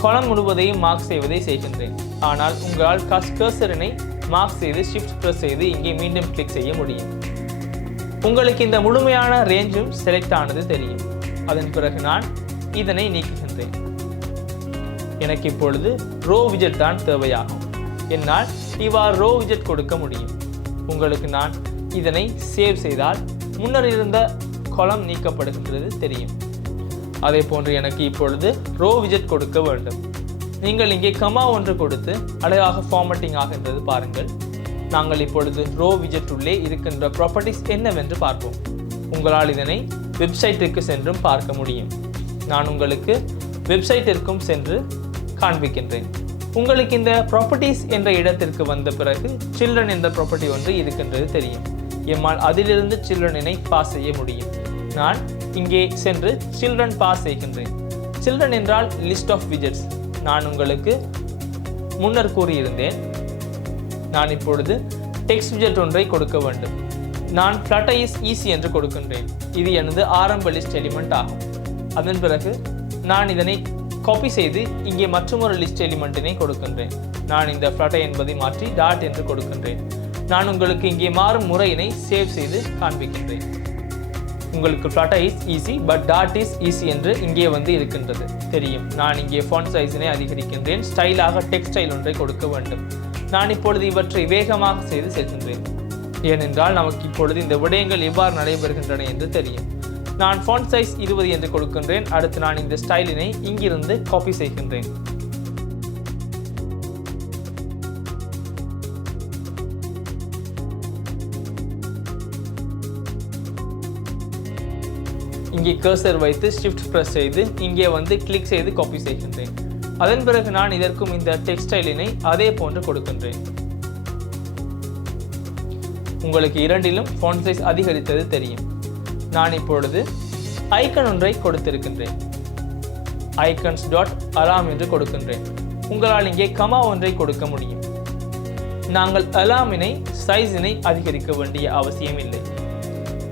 காலம் முழுவதையும் மார்க் செய்வதை செய்கின்றேன். ஆனால் உங்களால் கர்சரினை மார்க் செய்து ஷிஃப்ட் பிரஸ் செய்து இங்கே மீண்டும் கிளிக் செய்ய முடியும். உங்களுக்கு இந்த முழுமையான ரேஞ்சும் செலக்ட் ஆனது தெரியும். அதன் பிறகு நான் இதனை நீக்குகின்றேன். எனக்கு இப்பொழுது ரோ விஜெட் தான் தேவையாகும். என்னால் இவ்வாறு ரோ விஜெட் கொடுக்க முடியும். உங்களுக்கு நான் இதனை சேவ் செய்தால் முன்னர் இருந்த காலம் நீக்கப்படுகின்றது தெரியும். அதே போன்று எனக்கு இப்பொழுது ரோ விஜெட் கொடுக்க வேண்டும். நீங்கள் இங்கே கமா ஒன்று கொடுத்து அழகாக ஃபார்மட்டிங் ஆகின்றது பாருங்கள். நாங்கள் இப்பொழுது ரோ விஜெட் உள்ளே இருக்கின்ற ப்ராப்பர்ட்டிஸ் என்னவென்று பார்ப்போம். உங்களால் இதனை வெப்சைட்டிற்கு சென்றும் பார்க்க முடியும். நான் உங்களுக்கு வெப்சைட்டிற்கும் சென்று காண்பிக்கின்றேன். உங்களுக்கு இந்த ப்ராப்பர்ட்டிஸ் என்ற இடத்திற்கு வந்த பிறகு சில்ட்ரன் என்ற ப்ராப்பர்ட்டி ஒன்று இருக்கின்றது தெரியும். எம்மால் அதிலிருந்து சில்ட்ரனை பாஸ் செய்ய முடியும். நான் இங்கே சென்று சில்ட்ரன் பாஸ் செய்கின்றேன். சில்ட்ரன் என்றால் லிஸ்ட் ஆஃப் விஜெட்ஸ். நான் உங்களுக்கு முன்னர் கூறியிருந்தேன். நான் இப்பொழுது டெக்ஸ்ட் விஜெட் ஒன்றை கொடுக்க வேண்டும். நான் ஃப்ளட்டர் இஸ் ஈஸி என்று கொடுக்கின்றேன். இது எனது ஆரம்ப லிஸ்ட் எலிமெண்ட் ஆகும். அதன் பிறகு நான் இதனை காப்பி செய்து இங்கே மற்றொரு லிஸ்ட் எலிமெண்ட்டினை கொடுக்கின்றேன். நான் இந்த ஃப்ளட்டர் என்பதை மாற்றி டாட் என்று கொடுக்கின்றேன். நான் உங்களுக்கு இங்கே மாறும் முறையினை சேவ் செய்து காண்பிக்கின்றேன். உங்களுக்கு flutter is easy but dot is easy என்று இங்கே வந்து இருக்கின்றது தெரியும். நான் இங்கே ஃபாண்ட் சைஸினை அதிகரிக்கின்றேன். ஸ்டைலாக டெக்ஸ்ட் ஸ்டைல் ஒன்றை கொடுக்க வேண்டும். நான் இப்பொழுது இவற்றை வேகமாக செய்து செல்கின்றேன். ஏனென்றால் நமக்கு இப்பொழுது இந்த விடயங்கள் எவ்வாறு நடைபெறுகின்றன என்று தெரியும். நான் ஃபாண்ட் சைஸ் 20 என்று கொடுக்கின்றேன். அடுத்து நான் இந்த ஸ்டைலினை இங்கிருந்து காப்பி செய்கின்றேன். இங்கே கர்சர் வைத்து ஷிஃப்ட் பிரஸ் செய்து இங்கே வந்து கிளிக் செய்து காப்பி செய்கின்றேன். அதன் பிறகு நான் இதற்கும் இந்த டெக்ஸ்ட் ஸ்டைலினை அதே போன்று கொடுக்கின்றேன். உங்களுக்கு இரண்டிலும் ஃபாண்ட் சைஸ் அதிகரித்தது தெரியும். நான் இப்பொழுது ஐக்கன் ஒன்றை கொடுத்திருக்கின்றேன். ஐக்கன்ஸ் டாட் அலாம் என்று கொடுக்கின்றேன். உங்களால் இங்கே கமா ஒன்றை கொடுக்க முடியும். நாங்கள் அலாமினை சைஸினை அதிகரிக்க வேண்டிய அவசியம் இல்லை.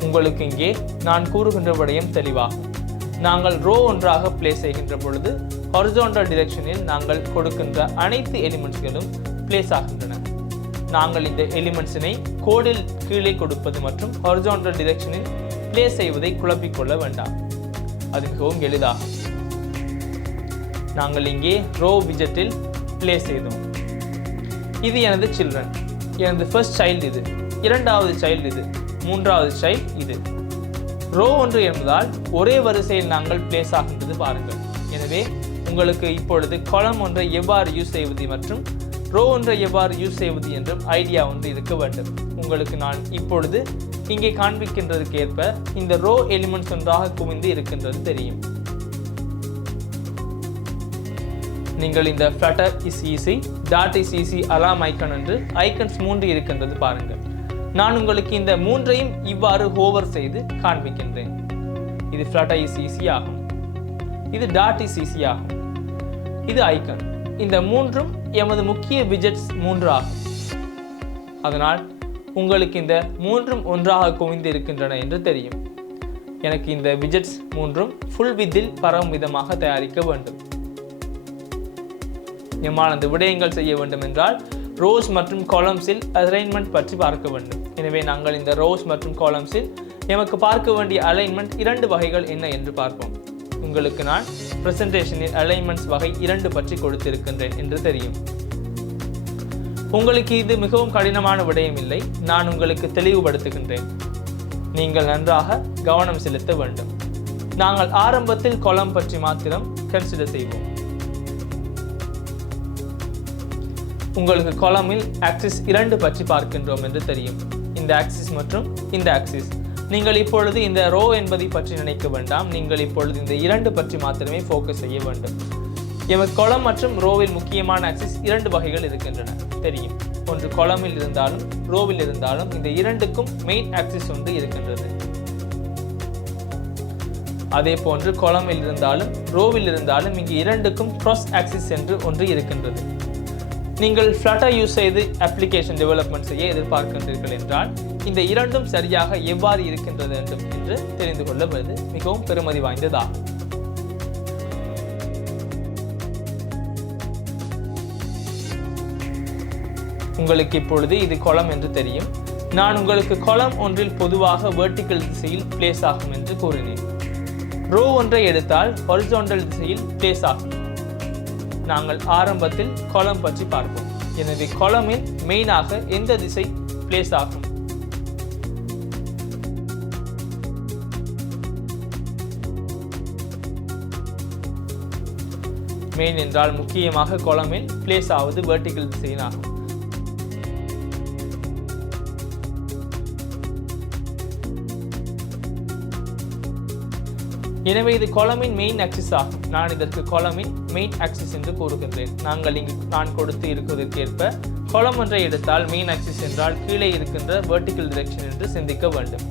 உங்களுக்கு இங்கே நான் கூறுகின்ற விடயம் தெளிவாகும். நாங்கள் ரோ ஒன்றாக பிளேஸ் செய்கின்ற பொழுது ஹாரிசான்டல் டிரெக்ஷனில் நாங்கள் கொடுக்கின்ற அனைத்து எலிமெண்ட்ஸ்களும் பிளேஸ் ஆகின்றன. நாங்கள் இந்த எலிமெண்ட்ஸினை கோடில் கீழே கொடுப்பது மற்றும் ஹாரிசான்டல் டிரெக்ஷனில் பிளேஸ் செய்வதை குழப்பிக்கொள்ள வேண்டாம். அது மிகவும் எளிதாகும். நாங்கள் இங்கே ரோ விஜெட்டில் பிளேஸ் செய்தோம். இது எனது சில்ட்ரன். எனது ஃபர்ஸ்ட் சைல்டு இது, இரண்டாவது சைல்டு இது, மூன்றாவது சைல்டு இது. ரோ ஒன்று என்பதால் ஒரே வரிசையில் நாங்கள் பிளேஸ் ஆகின்றது பாருங்கள். எனவே உங்களுக்கு இப்பொழுது காலம் ஒன்றை எவ்வாறு யூஸ் செய்வது மற்றும் ரோ ஒன்றை எவ்வாறு யூஸ் செய்வது என்றும் ஐடியா ஒன்று இருக்க வேண்டும். உங்களுக்கு நான் இப்பொழுது இங்கே காண்பிக்கின்றதுக்கு ஏற்ப இந்த ரோ எலிமெண்ட்ஸ் ஒன்றாக குவிந்து இருக்கின்றது தெரியும். நீங்கள் இந்த Flutter is easy, dot is easy, alarm icon என்று ஐக்கன்ஸ் 3 இருக்கின்றது பாருங்கள். நான் உங்களுக்கு இந்த 3ஐயும் இவ்வாறு ஹோவர் செய்து காண்பிக்கின்றேன். இது ஃப்ளட்டர் இஸ் ஈஸி ஆகும். இது டாட் இஸ் ஈஸி ஆகும். இது ஐக்கன். இந்த மூன்றும் எமது முக்கிய விஜெட்ஸ் 3 ஆகும். அதனால் உங்களுக்கு இந்த மூன்றும் ஒன்றாக குவிந்து இருக்கின்றன என்று தெரியும். எனக்கு இந்த விஜெட்ஸ் 3ம் ஃபுல் வித்தில் பரவும் விதமாக தயாரிக்க வேண்டும். எம்மால் அந்த விடயங்கள் செய்ய வேண்டும் என்றால் ரோஸ் மற்றும் காலம்ஸில் அலைன்மெண்ட் பற்றி பார்க்க வேண்டும். எனவே நாங்கள் இந்த ரோஸ் மற்றும் காலம்ஸில் எமக்கு பார்க்க வேண்டிய அலைன்மெண்ட் 2 வகைகள் என்ன என்று பார்ப்போம். உங்களுக்கு நான் பிரசன்டேஷனில் அலைன்மெண்ட்ஸ் வகை 2 பற்றி கொடுத்திருக்கின்றேன் என்று தெரியும். உங்களுக்கு இது மிகவும் கடினமான விடயம் இல்லை. நான் உங்களுக்கு தெளிவுபடுத்துகின்றேன். நீங்கள் நன்றாக கவனம் செலுத்த வேண்டும். நாங்கள் ஆரம்பத்தில் காலம் பற்றி மாத்திரம் கன்சிடர் செய்வோம். உங்களுக்கு காலமில் ஆக்சிஸ் 2 பற்றி பார்க்கின்றோம் என்று தெரியும். இந்த ஆக்சிஸ் மற்றும் இந்த ஆக்சிஸ். நீங்கள் இப்பொழுது இந்த ரோ என்பதை பற்றி நினைக்க வேண்டாம். நீங்கள் இப்பொழுது இந்த 2 பற்றி மாத்திரமே ஃபோக்கஸ் செய்ய வேண்டும். எமக்கு காலம் மற்றும் ரோவில் முக்கியமான ஆக்சிஸ் 2 வகைகள் இருக்கின்றன தெரியும். ஒன்று காலமில் இருந்தாலும் ரோவில் இருந்தாலும் இந்த 2க்கும் மெயின் ஆக்சிஸ் ஒன்று இருக்கின்றது. அதே போன்று காலமில் இருந்தாலும் ரோவில் இருந்தாலும் இங்கு 2க்கும் கிராஸ் ஆக்சிஸ் என்று ஒன்று இருக்கின்றது. நீங்கள் ஃப்ளட்டர் யூஸ் செய்து அப்ளிகேஷன் டெவலப்மெண்ட் செய்ய எதிர்பார்க்கின்றீர்கள் என்றால் இந்த 2ம் சரியாக எவ்வாறு இருக்கின்றது என்று தெரிந்து கொள்வது மிகவும் பெருமதி வாய்ந்ததாகும். உங்களுக்கு இப்பொழுது இது காலம் என்று தெரியும். நான் உங்களுக்கு காலம் ஒன்றில் பொதுவாக வெர்டிக்கல் திசையில் பிளேஸ் ஆகும் என்று கூறினேன். ரோ ஒன்றை எடுத்தால் ஹாரிசான்டல் திசையில் பிளேஸ் ஆகும். நாங்கள் ஆரம்பத்தில் காலம் பற்றி பார்ப்போம். எனவே காலமில் மெயினாக எந்த திசை பிளேஸ் ஆகும்? மெயின் என்றால் முக்கியமாக காலமில் பிளேஸ் ஆவது வெர்டிக்கல் திசையில் ஆகும். எனவே இது காலமின் மெயின் ஆக்சிஸ் ஆகும். நான் இதற்கு காலமின் மெயின் ஆக்சிஸ் என்று கூறுகின்றேன். நாங்கள் இங்கு நான் கொடுத்து இருப்பதற்கேற்ப காலம் ஒன்றை எடுத்தால் மெயின் ஆக்சிஸ் என்றால் கீழே இருக்கின்ற வெர்டிக்கல் டிரெக்ஷன் என்று சிந்திக்க வேண்டும்.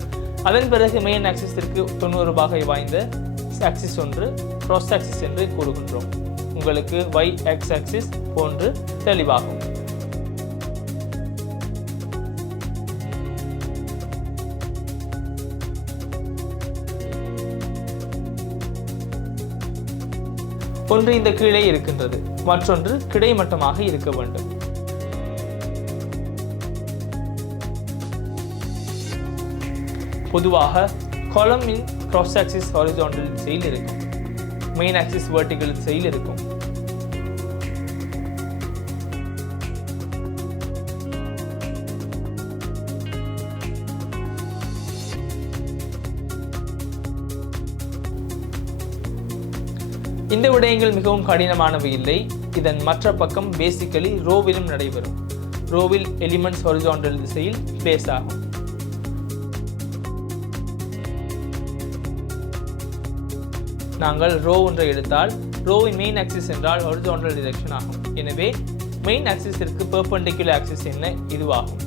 அதன் பிறகு மெயின் ஆக்சிஸிற்கு 90 வகை வாய்ந்த ஆக்சிஸ் ஒன்று கிராஸ் ஆக்சிஸ் என்று கூறுகின்றோம். உங்களுக்கு y x ஆக்சிஸ் போன்று தெளிவாகும். ஒன்று இந்த கீழே இருக்கின்றது, மற்றொன்று கிடைமட்டமாக இருக்க வேண்டும். பொதுவாக காலமின் கிராஸ் ஆக்சிஸ் ஹாரிசான்டல் திசையில் இருக்கும், மெயின் ஆக்சிஸ் வெர்டிக்கல் திசையில் இருக்கும். இந்த விடயங்கள் மிகவும் கடினமானவை இல்லை. இதன் மற்ற பக்கம் பேசிக்கலி ரோவிலும் நடைபெறும். ரோவில் எலிமெண்ட்ஸ் ஹாரிசான்டல் திசையில் பிளேஸ் ஆகும். நாங்கள் ரோ ஒன்றை எடுத்தால் ரோவின் மெயின் ஆக்சிஸ் என்றால் ஹாரிசான்டல் டிரெக்ஷன் ஆகும். எனவே மெயின் ஆக்சிஸிற்கு பெர்பெண்டிகுலர் ஆக்சிஸ் என்ன? இதுவாகும்.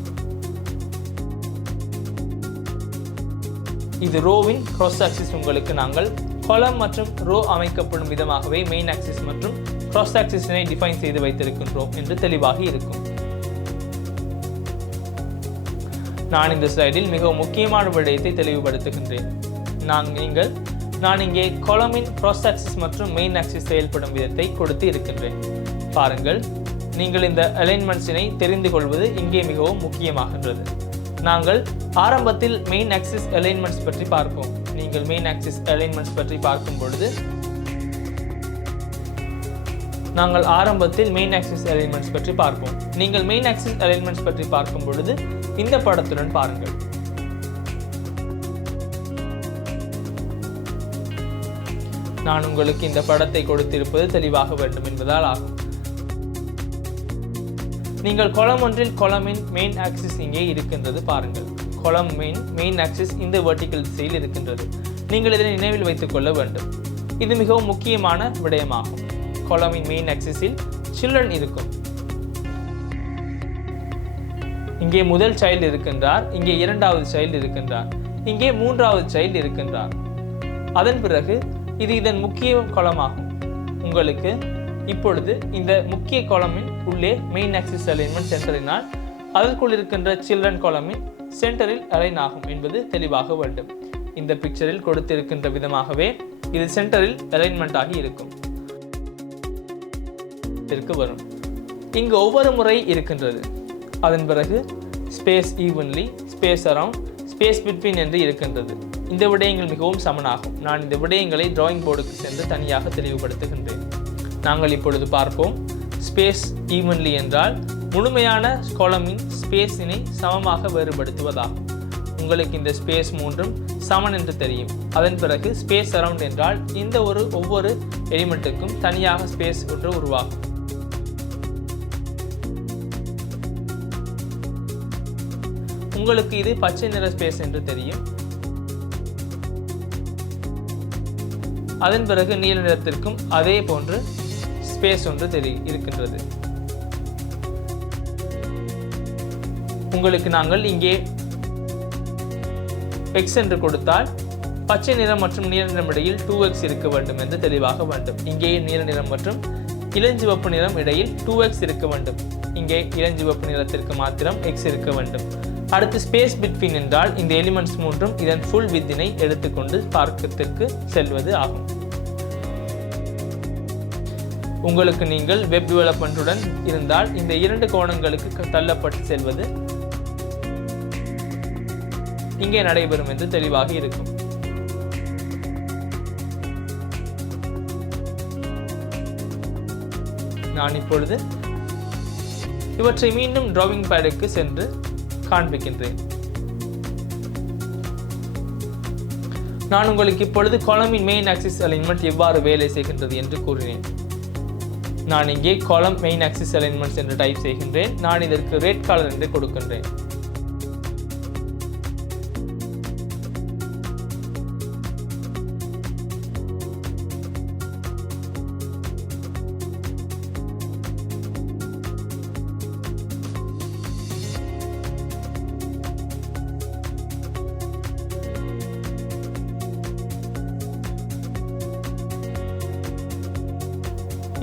இது ரோவின் கிராஸ் ஆக்சிஸ். உங்களுக்கு நாங்கள் காலம் மற்றும் ரோ அமைக்கப்படும் விதமாகவே மெயின் ஆக்சிஸ் மற்றும் கிராஸ் ஆக்சிஸினை டிஃபைன் செய்து வைத்திருக்கின்றோம் என்று தெளிவாக இருக்கும். நான் இந்த ஸ்லைடில் மிகவும் முக்கியமான விடயத்தை தெளிவுபடுத்துகின்றேன். நான் இங்கே காலமின் கிராஸ் ஆக்சிஸ் மற்றும் மெயின் ஆக்சிஸ் செயல்படும் விதத்தை கொடுத்து இருக்கின்றேன். பாருங்கள், நீங்கள் இந்த அலைன்மெண்ட்ஸினை தெரிந்து கொள்வது இங்கே மிகவும் முக்கியமாகின்றது. நாங்கள் ஆரம்பத்தில் மெயின் ஆக்சிஸ் அலைன்மெண்ட்ஸ் பற்றி பார்ப்போம். நீங்கள் மெயின் ஆக்சிஸ் அலைன்மெண்ட்ஸ் பற்றி பார்க்கும் பொழுது நாங்கள் ஆரம்பத்தில் மெயின் ஆக்சிஸ் அலைன்மெண்ட்ஸ் பற்றி பார்ப்போம். நீங்கள் மெயின் ஆக்சிஸ் அலைன்மெண்ட்ஸ் பற்றி பார்க்கும் பொழுது இந்த படத்துடன் பாருங்கள். நான் உங்களுக்கு இந்த படத்தை கொடுத்திருப்பது தெளிவாக வேண்டும் என்பதால் ஆகும். நீங்கள் காலம் ஒன்றில் காலமின் மெயின் ஆக்சிஸ் இங்கே இருக்கின்றது. பாருங்கள், காலம் மெயின் ஆக்சிஸ் இந்த வெர்டிக்கல் திசையில் இருக்கின்றது. நீங்கள் இதனை நினைவில் வைத்துக் கொள்ள வேண்டும். இது மிகவும் முக்கியமான விடயமாகும். காலமின் மெயின் ஆக்சிஸில் சில்ட்ரன் இருக்கும். இங்கே முதல் சைல்டு இருக்கின்றார், இங்கே இரண்டாவது சைல்டு இருக்கின்றார், இங்கே மூன்றாவது சைல்டு இருக்கின்றார். அதன் பிறகு இது இதன் முக்கிய காலமாகும். உங்களுக்கு இப்பொழுது இந்த முக்கிய காலமின் உள்ளே மெயின் ஆக்சிஸ் அலைன்மெண்ட் சென்டரினால் அதற்குள் இருக்கின்ற சில்ட்ரன் காலமின் சென்டரில் அலைன் ஆகும் என்பது தெளிவாக வேண்டும். இந்த பிக்சரில் கொடுத்திருக்கின்ற விதமாகவே இது சென்டரில் அலைன்மெண்ட் ஆகி இருக்கும் வரும். இங்கு ஒவ்வொரு முறை இருக்கின்றது. அதன் பிறகு space evenly, space around, space between என்று இருக்கின்றது. இந்த விடயங்கள் மிகவும் சமனாகும். நான் இந்த விடயங்களை டிராயிங் போர்டுக்கு சென்று தனியாக தெளிவுபடுத்துகின்றேன். நாங்கள் இப்பொழுது பார்ப்போம். ஸ்பேஸ் ஈவன்லி என்றால் முழுமையான காலமின் ஸ்பேஸினை சமமாக வேறுபடுத்துவதாகும். உங்களுக்கு இந்த ஸ்பேஸ் மூன்றும் சமன் என்று தெரியும். அதன் பிறகு ஸ்பேஸ் அரவுண்ட் என்றால் இந்த ஒவ்வொரு எலிமெண்ட்டுக்கும் தனியாக ஸ்பேஸ் ஒன்று உருவாகும். உங்களுக்கு இது பச்சை நிற ஸ்பேஸ் என்று தெரியும். அதன் பிறகு நீல நிறத்திற்கும் அதே போன்று ஸ்பேஸ் ஒன்று இருக்கின்றது. உங்களுக்கு நாங்கள் இங்கே x என்று கொடுத்தால் பச்சை நிறம் மற்றும் நீல நிறம் இடையில் 2x இருக்க வேண்டும் என்று தெளிவாக வேண்டும். இங்கே நீல நிறம் மற்றும் இளஞ்சிவப்பு நிறம் இடையில் 2x இருக்க வேண்டும். இங்கே இளஞ்சிவப்பு நிறத்திற்கு மாத்திரம் x இருக்க வேண்டும். அடுத்து ஸ்பேஸ் பிட்வீன் என்றால் இந்த எலிமெண்ட்ஸ் மூன்றும் இதன் ஃபுல் வித்தினை எடுத்துக்கொண்டு பார்க்கத்திற்கு செல்வது ஆகும். உங்களுக்கு நீங்கள் வெப் டெவலப்மெண்ட்டுடன் இருந்தால் இந்த இரண்டு கோணங்களுக்கு தள்ளப்பட்டு செல்வது இங்கே நடைபெறும் என்று தெளிவாக இருக்கும். நான் இப்பொழுது இவற்றை மீண்டும் டிராவிங் பேடுக்கு சென்று காண்பிக்கின்றேன். நான் உங்களுக்கு இப்பொழுது காலமின் மெயின் ஆக்சிஸ் அலைன்மெண்ட் எவ்வாறு வேலை செய்கின்றது என்று கூறினேன். நான் இங்கே காலம் மெயின் ஆக்சிஸ் அலைன்மெண்ட்ஸ் என்று டைப் செய்கின்றேன். நான் இதற்கு ரெட் கலர் என்று கொடுக்கின்றேன்.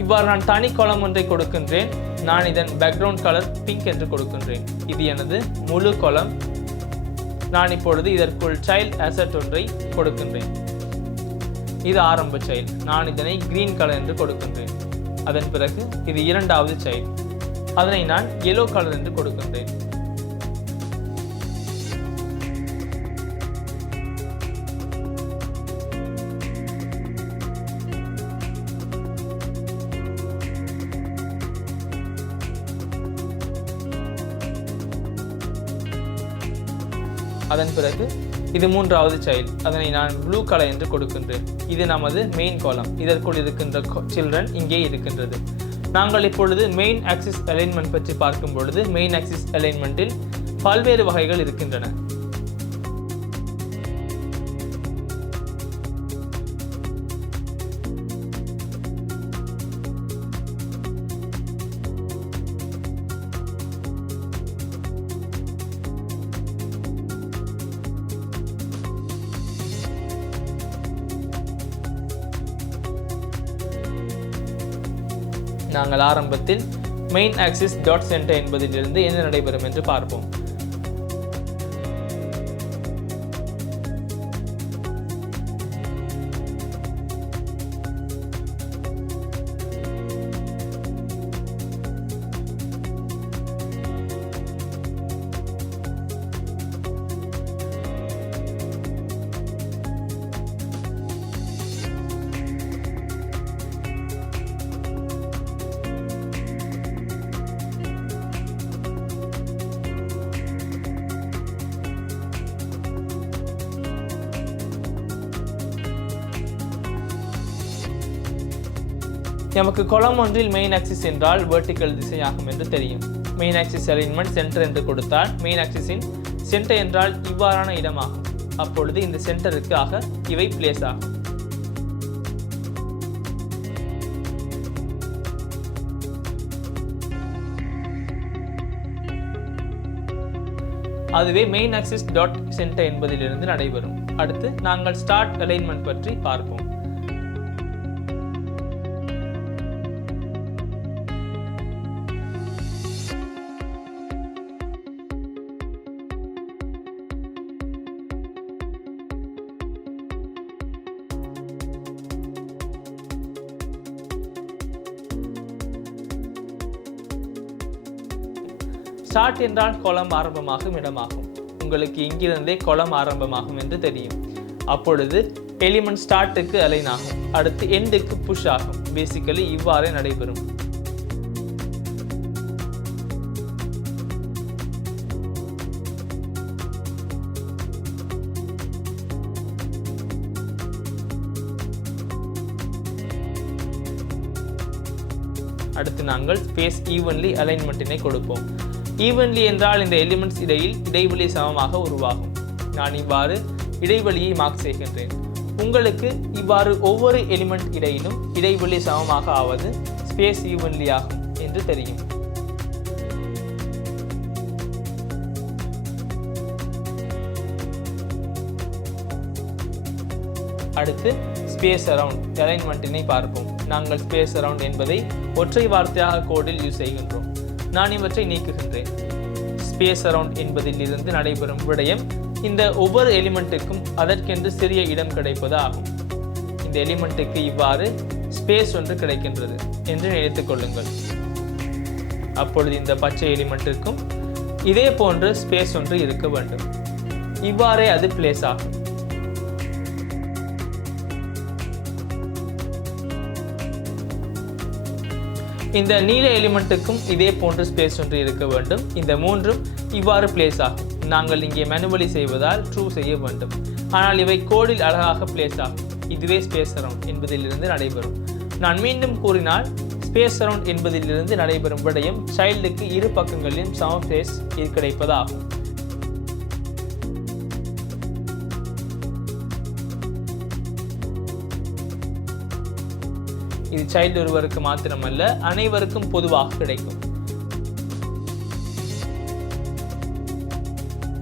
இவ்வாறு நான் தனி காலம் ஒன்றை கொடுக்கின்றேன். நான் இதன் பேக்ரவுண்ட் கலர் பிங்க் என்று கொடுக்கின்றேன். இது எனது முழு காலம். நான் இப்பொழுது இதற்குள் சைல்ட் அசெட் ஒன்றை கொடுக்கின்றேன். இது ஆரம்ப சைல்ட். நான் இதனை கிரீன் கலர் என்று கொடுக்கின்றேன். அதன் பிறகு இது இரண்டாவது சைல்ட். அதனை நான் yellow கலர் என்று கொடுக்கின்றேன். அதன் பிறகு இது மூன்றாவது சைல்ட். அதனை நான் ப்ளூ கலர் என்று கொடுக்கின்றேன். இது நமது மெயின் காலம். இதற்குள் இருக்கின்ற சில்ட்ரன் இங்கே இருக்கின்றது. நாங்கள் இப்பொழுது மெயின் ஆக்சிஸ் அலைன்மெண்ட் பற்றி பார்க்கும் பொழுது மெயின் ஆக்சிஸ் அலைன்மெண்டில் பல்வேறு வகைகள் இருக்கின்றன. நாங்கள் ஆரம்பத்தில் மெயின் ஆக்சிஸ் டாட் சென்டர் என்பதிலிருந்து என்ன நடைபெறும் என்று பார்ப்போம். நமக்கு காலம் ஒன்றில் மெயின் ஆக்சிஸ் என்றால் வெர்டிக்கல் திசையாகும் என்று தெரியும். மெயின் ஆக்சிஸ் அலைன்மெண்ட் சென்டர் என்று கொடுத்தால் மெயின் ஆக்சிஸின் சென்டர் என்றால் இவ்வாறான இடமாகும். அப்பொழுது இந்த சென்டருக்கு ஆக இவை பிளேஸ் ஆகும். அதுவே மெயின் ஆக்சிஸ் டாட் சென்டர் என்பதிலிருந்து நடைபெறும். அடுத்து நாங்கள் ஸ்டார்ட் அலைன்மெண்ட் பற்றி பார்ப்போம். ஸ்டார்ட் என்றால் column ஆரம்பமாகும் இடமாகும். உங்களுக்கு இங்கிருந்தே column ஆரம்பமாகும் என்று தெரியும். அப்பொழுது எலிமெண்ட் ஸ்டார்ட்டுக்கு அலைன் ஆகும், அடுத்து எண்டுக்கு புஷ் ஆகும். பேசிக்கலி இவ்வாறே நடைபெறும். அடுத்து நாங்கள் ஸ்பேஸ் ஈவன்லி அலைன்மெண்ட்டினை கொடுப்போம். ஈவன்லி என்றால் இந்த எலிமெண்ட்ஸ் இடையில் இடைவெளி சமமாக உருவாகும். நான் இவ்வாறு இடைவெளியை மார்க் செய்கின்றேன். உங்களுக்கு இவ்வாறு ஒவ்வொரு எலிமெண்ட் இடையிலும் இடைவெளி சமமாக ஆவது ஸ்பேஸ் ஈவன்லி ஆகும் என்று தெரியும். அடுத்து ஸ்பேஸ் அரவுண்ட் அலைன்மெண்ட்டினை பார்ப்போம். நாங்கள் ஸ்பேஸ் அரவுண்ட் என்பதை ஒற்றை வார்த்தையாக கோடில் யூஸ் செய்கின்றோம். நான் இவற்றை நீக்குகின்றேன். ஸ்பேஸ் அரவுண்ட் என்பதில் இருந்து நடைபெறும் விடயம் இந்த ஒவ்வொரு எலிமெண்ட்டுக்கும் அதற்கென்று சிறிய இடம் கிடைப்பது ஆகும். இந்த எலிமெண்ட்டுக்கு இவ்வாறு ஸ்பேஸ் ஒன்று கிடைக்கின்றது என்று நினைத்துக் கொள்ளுங்கள். அப்பொழுது இந்த பச்சை எலிமெண்ட்டிற்கும் இதே போன்று ஸ்பேஸ் ஒன்று இருக்க வேண்டும். இவ்வாறே அது பிளேஸ் ஆகும். இந்த நீல எலிமெண்ட்டுக்கும் இதே போன்று ஸ்பேஸ் ஒன்று இருக்க வேண்டும். இந்த மூன்றும் இவ்வாறு பிளேஸ் ஆகும். நாங்கள் இங்கே மேனுவலி செய்வதால் ட்ரூ செய்ய வேண்டும். ஆனால் இவை கோடில் அழகாக பிளேஸ் ஆகும். இதுவே ஸ்பேஸ் அரவுண்ட் என்பதிலிருந்து நடைபெறும். நான் மீண்டும் கூறினால் ஸ்பேஸ் அரவுண்ட் என்பதிலிருந்து நடைபெறும் விடயம் சைல்டுக்கு இரு பக்கங்களிலும் சம ஸ்பேஸ் கிடைப்பதாகும். இது சைல்டு ஒருவருக்கு மாத்திரமல்ல, அனைவருக்கும் பொதுவாக கிடைக்கும்.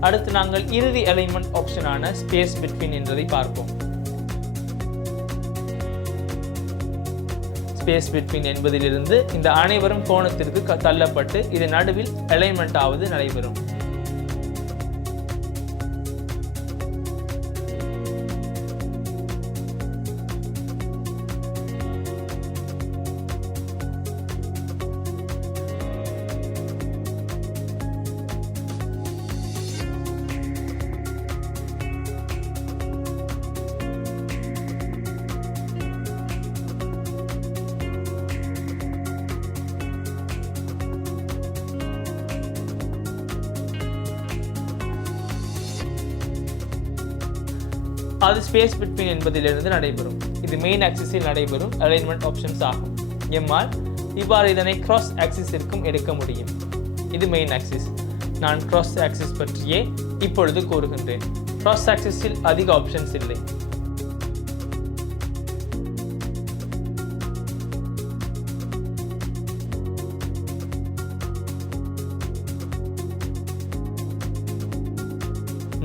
அடுத்து நாங்கள் இறுதி அலைன்மெண்ட் ஆப்ஷனான ஸ்பேஸ் பிட்வீன் என்பதை பார்ப்போம். ஸ்பேஸ் பிட்வீன் என்பதிலிருந்து இந்த அனைவரும் கோணத்திற்கு தள்ளப்பட்டு இது நடுவில் அலைன்மெண்ட் ஆவது நடைபெறும். அது ஸ்பேஸ் பிட்வீன் என்பதிலிருந்து நடைபெறும். இது மெயின் ஆக்சிஸில் நடைபெறும் அலைன்மெண்ட் ஆப்ஷன்ஸ் ஆகும். எம்மால் இவ்வாறு இதனை கிராஸ் ஆக்சிஸிற்கும் எடுக்க முடியும். இது மெயின் ஆக்சிஸ். நான் கிராஸ் ஆக்சிஸ் பற்றியே இப்பொழுது கூறுகின்றேன். கிராஸ் ஆக்சிஸில் அதிக ஆப்ஷன்ஸ் இல்லை.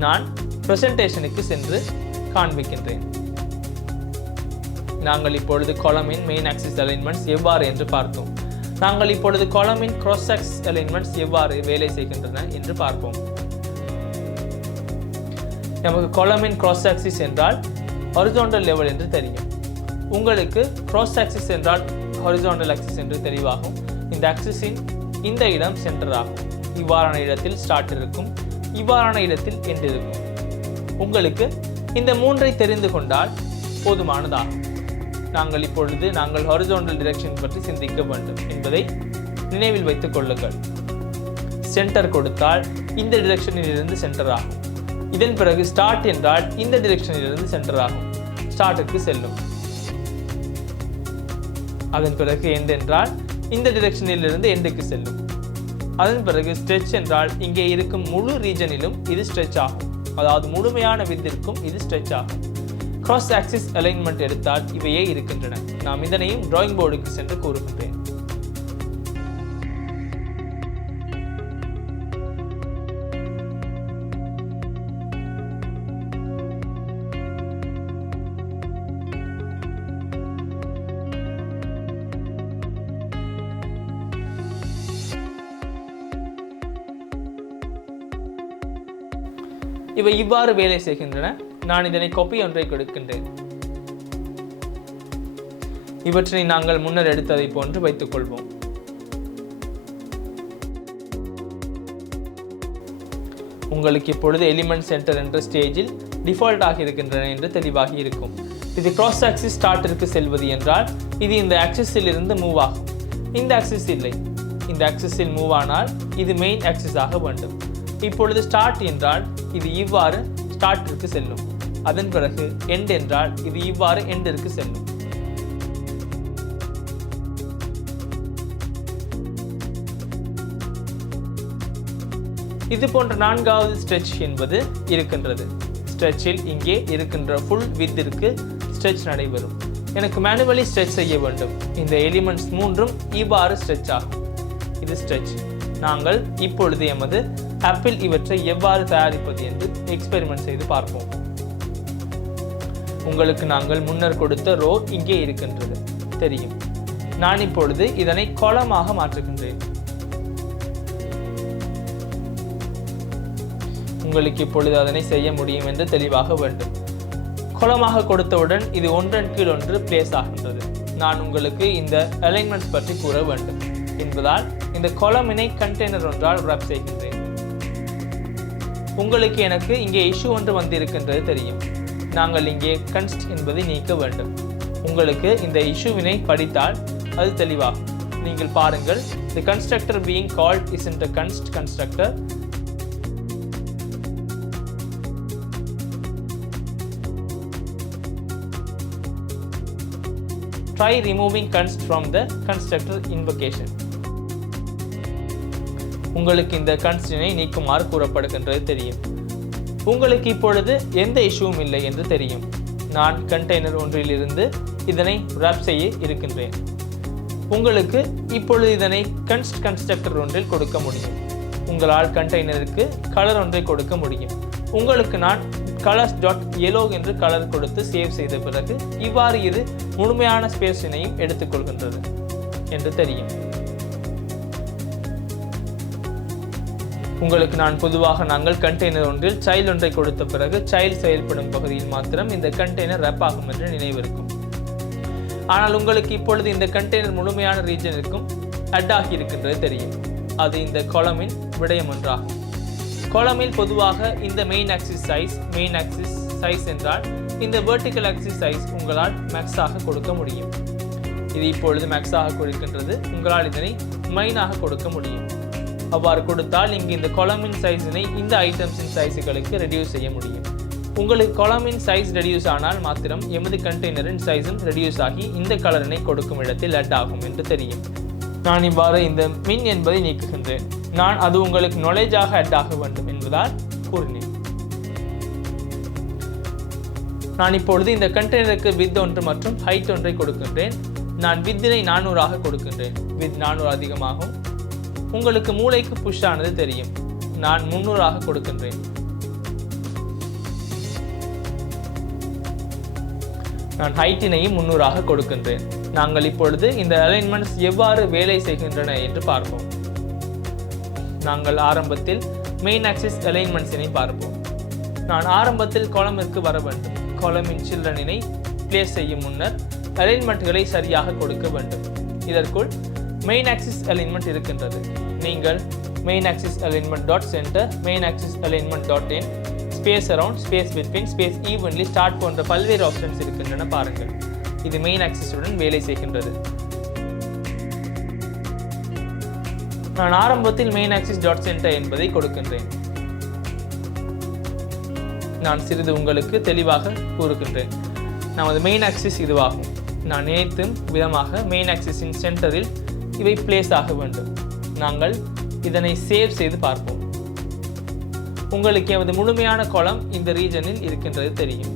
நான் பிரசன்டேஷனுக்கு சென்று காண்பிக்கின்றேன். நாங்கள் இப்பொழுது காலமின் மெயின் ஆக்சிஸ் அலைன்மெண்ட்ஸ் எவ்வாறு என்று பார்த்தோம். நாங்கள் இப்பொழுது காலமின் கிராஸ் ஆக்சிஸ் அலைன்மெண்ட்ஸ் எவ்வாறு வேலை செய்கின்றன என்று பார்ப்போம். நமக்கு காலமின் கிராஸ் ஆக்சிஸ் என்றால் ஹாரிசான்டல் லெவல் என்று தெரியும். உங்களுக்கு கிராஸ் ஆக்சிஸ் என்றால் ஹாரிசான்டல் ஆக்சிஸ் என்று தெளிவாகும். இந்த ஆக்சிஸின் இந்த இடம் சென்டர் ஆகும். இவ்வாறான இடத்தில் ஸ்டார்ட் இருக்கும், இவ்வாறான இடத்தில் எண்ட் இருக்கும். உங்களுக்கு இந்த மூன்றை தெரிந்து கொண்டால் போதுமானதாகும். நாங்கள் இப்பொழுது ஹாரிசான்டல் டிரெக்ஷன் பற்றி சிந்திக்க வேண்டும் என்பதை நினைவில் வைத்துக் கொள்ளுங்கள். சென்டர் கொடுத்தால் இந்த டிரெக்ஷனில் இருந்து சென்டர் ஆகும். இதன் பிறகு ஸ்டார்ட் என்றால் இந்த டிரெக்ஷனில் இருந்து சென்டர் ஆகும், ஸ்டார்ட்டுக்கு செல்லும். அதன் பிறகு எண்ட் என்றால் இந்த டிரெக்ஷனில் இருந்து எண்டுக்கு செல்லும். அதன் பிறகு ஸ்ட்ரெச் என்றால் இங்கே இருக்கும் முழு ரீஜனிலும் இது ஸ்ட்ரெச் ஆகும். அதாவது முழுமையான வித்திற்கும் இது ஸ்ட்ரெச் ஆகும். கிராஸ் ஆக்சிஸ் அலைன்மெண்ட் எடுத்தால் இவையே இருக்கின்றன. நாம் இதனையும் டிராயிங் போர்டுக்கு சென்று கூறுகின்றேன். இவை இவ்வாறு வேலை செய்கின்றன. நான் இதனை காப்பி ஒன்றை கொடுக்கின்றேன். இவற்றை நாங்கள் முன்னர் எடுத்ததை போன்று வைத்துக் கொள்வோம். உங்களுக்கு இப்பொழுது எலிமெண்ட் சென்டர் என்ற ஸ்டேஜில் டிஃபால்ட்டாக இருக்கின்றன என்று தெளிவாகி இருக்கும். இது கிராஸ் ஆக்சிஸ் ஸ்டார்ட்டிற்கு செல்வது என்றால் இது இந்த ஆக்சிஸில் இருந்து மூவ் ஆகும். இந்த ஆக்சிஸ் இல்லை, இந்த ஆக்சிஸில் மூவ் ஆனால் இது மெயின் ஆக்சிஸாக வேண்டும். இப்பொழுது ஸ்டார்ட் என்றால் இது இவ்வாறு ஸ்டார்ட்டிற்கு செல்லும். அதன் பிறகு எண்ட் என்றால் இது இவ்வாறு எண்டிற்கு செல்லும். இது போன்ற நான்காவது ஸ்ட்ரெச் என்பது இருக்கின்றது. ஸ்ட்ரெச்சில் இங்கே இருக்கின்ற ஃபுல் வித்திற்கு ஸ்ட்ரெச் நடைபெறும். எனக்கு மேனுவலி ஸ்ட்ரெச் செய்ய வேண்டும். இந்த எலிமெண்ட்ஸ் மூன்றும் இவ்வாறு ஸ்ட்ரெச் ஆகும். இது ஸ்ட்ரெச். நாங்கள் இப்பொழுது எமது ஆப்பிள் இவற்றை எவ்வாறு தயாரிப்பது என்று எக்ஸ்பெரிமெண்ட் செய்து பார்ப்போம். உங்களுக்கு நாங்கள் முன்னர் கொடுத்த ரோ இங்கே இருக்கின்றது தெரியும். நான் இப்பொழுது இதனை காலமாக மாற்றுகின்றேன். உங்களுக்கு இப்பொழுது அதனை செய்ய முடியும் என்று தெளிவாக வேண்டும். காலமாக கொடுத்தவுடன் இது ஒன்றன் கீழ் ஒன்று பிளேஸ் ஆகின்றது. நான் உங்களுக்கு இந்த அலைன்மெண்ட்ஸ் பற்றி கூற வேண்டும் என்பதால் இந்த காலமினை கண்டெய்னர் ஒன்றால் ராப் செய்கின்றேன். உங்களுக்கு எனக்கு இங்கே இஷ்யூ ஒன்று வந்திருக்கின்றது தெரியும். நாங்கள் இங்கே கன்ஸ்ட் என்பதை நீக்க வேண்டும். உங்களுக்கு இந்த இஷ்யூவினை படித்தால் அது தெளிவாகும். நீங்கள் பாருங்கள், the constructor being called isn't a const constructor. Try removing const from the constructor invocation. உங்களுக்கு இந்த கன்ஸ்டினை நீக்குமாறு கூறப்படுகின்றது தெரியும். உங்களுக்கு இப்பொழுது எந்த இஷ்யூவும் இல்லை என்று தெரியும். நான் கண்டெய்னர் ஒன்றிலிருந்து இதனை ராப் செய்ய இருக்கின்றேன். உங்களுக்கு இப்பொழுது இதனை கன்ஸ்ட் கன்ஸ்ட்ரக்டர் ஒன்றில் கொடுக்க முடியும். உங்களால் கண்டெய்னருக்கு கலர் ஒன்றை கொடுக்க முடியும். உங்களுக்கு நான் colors.yellow என்று கலர் கொடுத்து சேவ் செய்த பிறகு இவ்வாறு இது முழுமையான ஸ்பேஸினையும் எடுத்துக்கொள்கின்றது என்று தெரியும். உங்களுக்கு நான் பொதுவாக நாங்கள் கண்டெய்னர் ஒன்றில் சைல்ட் ஒன்றை கொடுத்த பிறகு சைல்ட் செயல்படும் பகுதியில் மாத்திரம் இந்த கண்டெய்னர் ரேப் ஆகும் என்று நினைவிருக்கும். ஆனால் உங்களுக்கு இப்பொழுது இந்த கண்டெய்னர் முழுமையான ரீஜனுக்கும் அட் ஆகி இருக்கின்றது தெரியும். அது இந்த காலமின் விடயம் ஒன்றாகும். காலமில் பொதுவாக இந்த மெயின் ஆக்சிஸ் சைஸ் என்றால் இந்த வெர்டிக்கல் ஆக்சிஸ் சைஸ் உங்களால் மேக்ஸாக கொடுக்க முடியும். இது இப்பொழுது மேக்ஸாக கொடுக்கின்றது. உங்களால் இதனை மைனாக கொடுக்க முடியும். அவ்வாறு கொடுத்தால் இங்கு இந்த காலமின் சைஸினை இந்த ஐட்டம்ஸின் சைஸுகளுக்கு ரெடியூஸ் செய்ய முடியும். உங்களுக்கு காலமின் சைஸ் ரெடியூஸ் ஆனால் மாத்திரம் எமது கண்டெய்னரின் சைஸும் ரெடியூஸ் ஆகி இந்த கலரினை கொடுக்கும் இடத்தில் அட் ஆகும் என்று தெரியும். நான் இவ்வாறு இந்த மின் என்பதை நீக்குகின்றேன். நான் அது உங்களுக்கு நாலேஜாக அட் ஆக வேண்டும் என்பதால் கூறினேன். நான் இப்பொழுது இந்த கண்டெய்னருக்கு வித் ஒன்று மற்றும் ஹைட் ஒன்றை கொடுக்கின்றேன். நான் வித்தினை 400 கொடுக்கின்றேன். வித் 400 அதிகமாகும். உங்களுக்கு மூளைக்கு புஷ் ஆனது தெரியும். நான் 300 கொடுக்கின்றேன். நான் ஹைட்டினையும் 300 கொடுக்கின்றேன். நாங்கள் இப்பொழுது இந்த அலைன்மெண்ட்ஸ் எவ்வாறு வேலை செய்கின்றன என்று பார்ப்போம். நாங்கள் ஆரம்பத்தில் மெயின் ஆக்சிஸ் அலைன்மெண்ட்ஸினை பார்ப்போம். நான் ஆரம்பத்தில் காலமிற்கு வர வேண்டும். காலமின் சில்ட்ரனினை பிளேஸ் செய்யும் முன்னர் அலைன்மெண்ட்களை சரியாக கொடுக்க வேண்டும். இதற்குள் மெயின் ஆக்சிஸ் அலைன்மெண்ட் இருக்கின்றது. நீங்கள் main axis alignment dot centre, main axis alignment dot end, space around, space between, space evenly, start போன்ற பல்வேறு ஆப்ஷன்ஸ் இருக்கின்றன. பாருங்கள், இது மெயின் ஆக்சிஸுடன் வேலை செய்கின்றது. நான் ஆரம்பத்தில் மெயின் ஆக்சிஸ் டாட் சென்டர் என்பதை கொடுக்கின்றேன். நான் சிறிது உங்களுக்கு தெளிவாக கூறுகின்றேன். நமது மெயின் ஆக்சிஸ் இதுவாகும். நான் நினைத்தும் விதமாக மெயின் ஆக்சிஸின் சென்டரில் இவை பிளேஸ் ஆக வேண்டும். நாங்கள் இதனை சேவ் செய்து பார்ப்போம். உங்களுக்கு எமது முழுமையான காலம் இந்த ரீஜனில் இருக்கின்றது தெரியும்.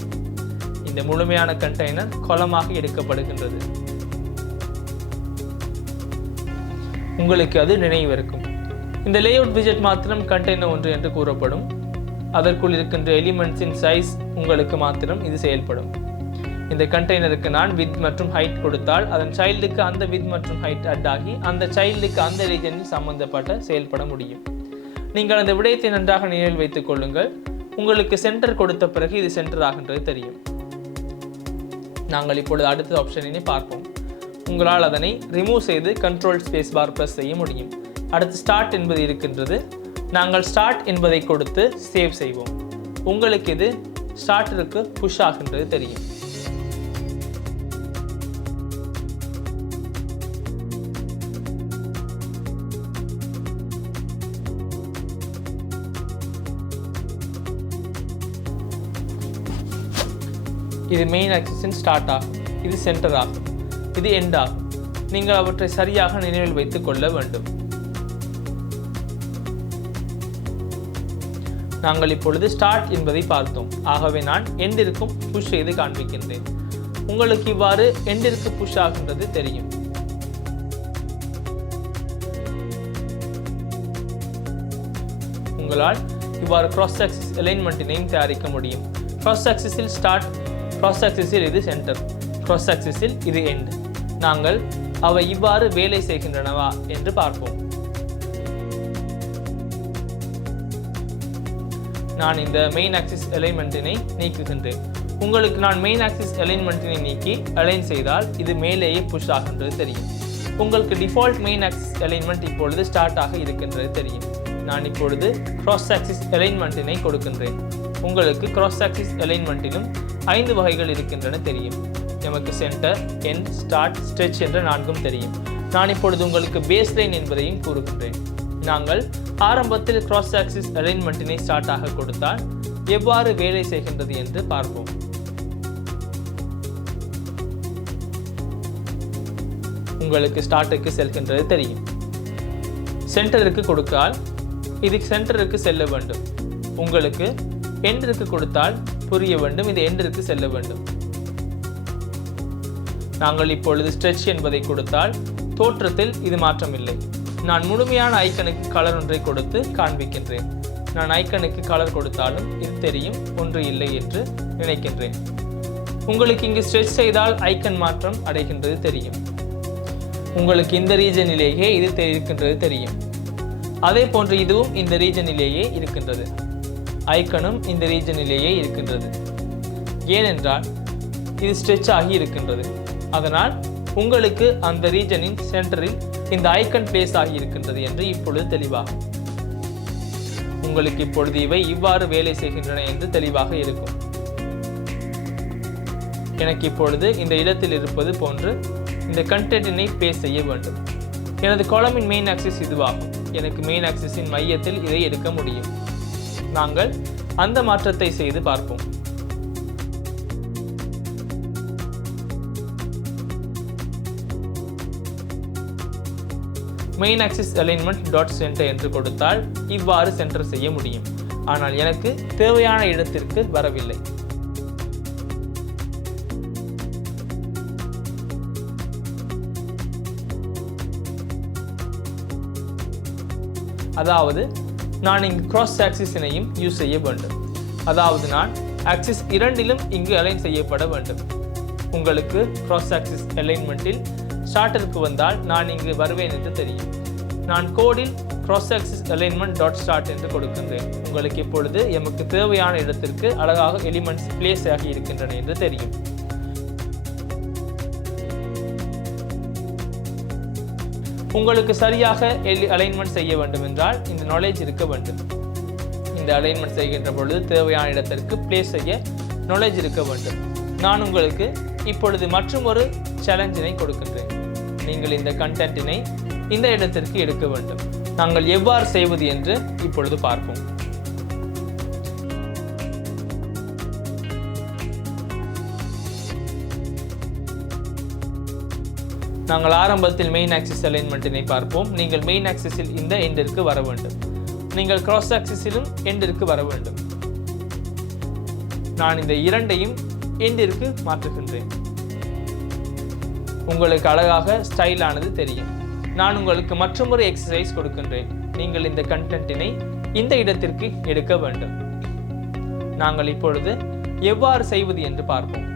இந்த முழுமையான கண்டெய்னர் காலமாக எடுக்கப்படுகின்றது. உங்களுக்கு அது நினைவிருக்கும். இந்த லேஅவுட் விஜெட் மாத்திரம் கண்டெய்னர் ஒன்று என்று கூறப்படும். அதற்குள் இருக்கின்ற எலிமெண்ட்ஸின் சைஸ் உங்களுக்கு மாத்திரம் இது செயல்படும். இந்த கண்டெய்னருக்கு நான் வித் மற்றும் ஹைட் கொடுத்தால் அதன் சைல்டுக்கு அந்த வித் மற்றும் ஹைட் அட் ஆகி அந்த சைல்டுக்கு அந்த ரீஜனில் சம்பந்தப்பட்ட செயல்பட முடியும். நீங்கள் அந்த விடயத்தை நன்றாக நினைவில் வைத்துக் கொள்ளுங்கள். உங்களுக்கு சென்டர் கொடுத்த பிறகு இது சென்டர் ஆகின்றது தெரியும். நாங்கள் இப்பொழுது அடுத்த ஆப்ஷனினை பார்ப்போம். உங்களால் அதனை ரிமூவ் செய்து கண்ட்ரோல் ஸ்பேஸ் பார் ப்ரெஸ் செய்ய முடியும். அடுத்து ஸ்டார்ட் என்பது இருக்கின்றது. நாங்கள் ஸ்டார்ட் என்பதை கொடுத்து சேவ் செய்வோம். உங்களுக்கு இது ஸ்டார்டருக்கு புஷ் ஆகின்றது தெரியும். இது மெயின் ஆக்சிஸின் ஸ்டார்ட் ஆகும், இது சென்டர் ஆகும், இது எண்ட் ஆகும். நீங்கள் அவற்றை சரியாக நினைவில் வைத்துக் கொள்ள வேண்டும். நாங்கள் இப்பொழுது ஸ்டார்ட் என்பதை பார்த்தோம். ஆகவே நான் எண்டிற்கும் புஷ் செய்து காண்பிக்கின்றேன். உங்களுக்கு இவ்வாறு எண்டிற்கு புஷ் ஆகின்றது தெரியும். உங்களால் இவ்வாறு கிராஸ் ஆக்சிஸ் அலைன்மெண்ட்டினையும் தயாரிக்க முடியும். கிராஸ் ஆக்சிஸில் ஸ்டார்ட், கிராஸ் ஆக்சிஸில் இது சென்டர், கிராஸ் ஆக்சிஸில் இது எண்ட். நாங்கள் அவை இவ்வாறு வேலை செய்கின்றனவா என்று பார்ப்போம். நான் இந்த மெயின் ஆக்சிஸ் அலைன்மெண்ட்டினை நீக்குகின்றேன். உங்களுக்கு நான் மெயின் ஆக்சிஸ் அலைன்மெண்ட்டினை நீக்கி அலைன் செய்தால் இது மேலேயே புஷ் ஆகின்றது தெரியும். உங்களுக்கு டிஃபால்ட் மெயின் ஆக்சிஸ் அலைன்மெண்ட் இப்பொழுது ஸ்டார்ட் ஆக இருக்கின்றது தெரியும். நான் இப்பொழுது கிராஸ் ஆக்சிஸ் அலைன்மெண்ட்டினை கொடுக்கின்றேன். உங்களுக்கு கிராஸ் ஆக்சிஸ் அலைன்மெண்ட்டிலும் 5 வகைகள் இருக்கின்றன தெரியும். நமக்கு சென்டர், எண்ட், ஸ்டார்ட், ஸ்ட்ரெச் என்ற 4ம் தெரியும். நான் இப்பொழுது உங்களுக்கு பேஸ் லைன் என்பதையும் கூறுகின்றேன். நாங்கள் ஆரம்பத்தில் கிராஸ் ஆக்சிஸ் அலைன்மெண்ட்டினை ஸ்டார்ட் ஆக கொடுத்தால் எவ்வாறு வேலை செய்கின்றது என்று பார்ப்போம். உங்களுக்கு ஸ்டார்ட்டுக்கு செல்கின்றது தெரியும். சென்டருக்கு கொடுத்தால் இது சென்டருக்கு செல்ல வேண்டும். உங்களுக்கு எண்டிற்கு கொடுத்தால் புரிய வேண்டும், இது எண்டிற்கு செல்ல வேண்டும். நாங்கள் இப்பொழுது ஸ்ட்ரெச் என்பதை கொடுத்தால் தோற்றத்தில் இது மாற்றமில்லை. நான் முழுமையான ஐக்கனுக்கு கலர் ஒன்றை கொடுத்து காண்பிக்கின்றேன். நான் ஐக்கனுக்கு கலர் கொடுத்தாலும் இது தெரியும், ஒன்று இல்லை என்று நினைக்கின்றேன். உங்களுக்கு இங்கு ஸ்ட்ரெச் செய்தால் ஐக்கன் மாற்றம் அடைகின்றது தெரியும். உங்களுக்கு இந்த ரீஜனிலேயே இது இருக்கின்றது தெரியும். அதே போன்று இதுவும் இந்த ரீஜனிலேயே இருக்கின்றது. ஐக்கனும் இந்த ரீஜனிலேயே இருக்கின்றது. ஏனென்றால் இது ஸ்ட்ரெச் ஆகி இருக்கின்றது. அதனால் உங்களுக்கு அந்த ரீஜனின் சென்டரில் இந்த ஐக்கன் பிளேஸ் ஆகி இருக்கின்றது என்று இப்பொழுது தெளிவாகும். உங்களுக்கு இப்பொழுது இவை இவ்வாறு வேலை செய்கின்றன என்று தெளிவாக இருக்கும். எனக்கு இப்பொழுது இந்த இடத்தில் இருப்பது போன்று இந்த கண்டென்ட்டினை பேஸ்ட் செய்ய வேண்டும். எனது காலமின் மெயின் ஆக்சிஸ் இதுவாகும். எனக்கு மெயின் ஆக்சிஸின் மையத்தில் இதை எடுக்க முடியும். நாங்கள் அந்த மாற்றத்தை செய்து பார்ப்போம். Main axis alignment dot centre என்று கொடுத்தால் இவ்வாறு சென்டர் செய்ய முடியும். ஆனால் எனக்கு தேவையான இடத்திற்கு வரவில்லை. அதாவது நான் இங்கு கிராஸ் ஆக்சிஸினையும் யூஸ் செய்ய வேண்டும். அதாவது நான் ஆக்சிஸ் 2லும் இங்கு அலைன் செய்யப்பட வேண்டும். உங்களுக்கு கிராஸ் ஆக்சிஸ் அலைன்மெண்ட்டில் ஸ்டார்டருக்கு வந்தால் நான் இங்கு வருவேன் என்று தெரியும். நான் கோடில் cross axis alignment dot start என்று கொடுக்கின்றேன். உங்களுக்கு இப்பொழுது எமக்கு தேவையான இடத்திற்கு அழகாக எலிமெண்ட்ஸ் பிளேஸ் ஆகி இருக்கின்றன என்று தெரியும். உங்களுக்கு சரியாக அலைன்மெண்ட் செய்ய வேண்டும் என்றால் இந்த நாலேஜ் இருக்க வேண்டும். இந்த அலைன்மெண்ட் செய்கின்ற பொழுது தேவையான இடத்திற்கு பிளேஸ் செய்ய நாலேஜ் இருக்க வேண்டும். நான் உங்களுக்கு இப்பொழுது மற்றும் ஒரு சேலஞ்சினை கொடுக்கின்றேன். நீங்கள் இந்த கண்டென்ட்டினை இந்த இடத்திற்கு எடுக்க வேண்டும். நாங்கள் எவ்வாறு செய்வது என்று இப்பொழுது பார்ப்போம். நாங்கள் ஆரம்பத்தில் மெயின் ஆக்சிஸ் அலைன்மெண்ட்டினை பார்ப்போம். நீங்கள் மெயின் ஆக்சிஸில் இந்த எண்டிற்கு வர வேண்டும். நீங்கள் கிராஸ் ஆக்சிஸிலும் எண்டிற்கு வர வேண்டும். நான் இந்த இரண்டையும் எண்டிற்கு மாற்றுகின்றேன். உங்களுக்கு அழகாக ஸ்டைலானது தெரியும். நான் உங்களுக்கு மற்றொரு எக்ஸசைஸ் கொடுக்கின்றேன். நீங்கள் இந்த கண்டென்ட்டினை இந்த இடத்திற்கு எடுக்க வேண்டும். நாங்கள் இப்பொழுது எவ்வாறு செய்வது என்று பார்ப்போம்.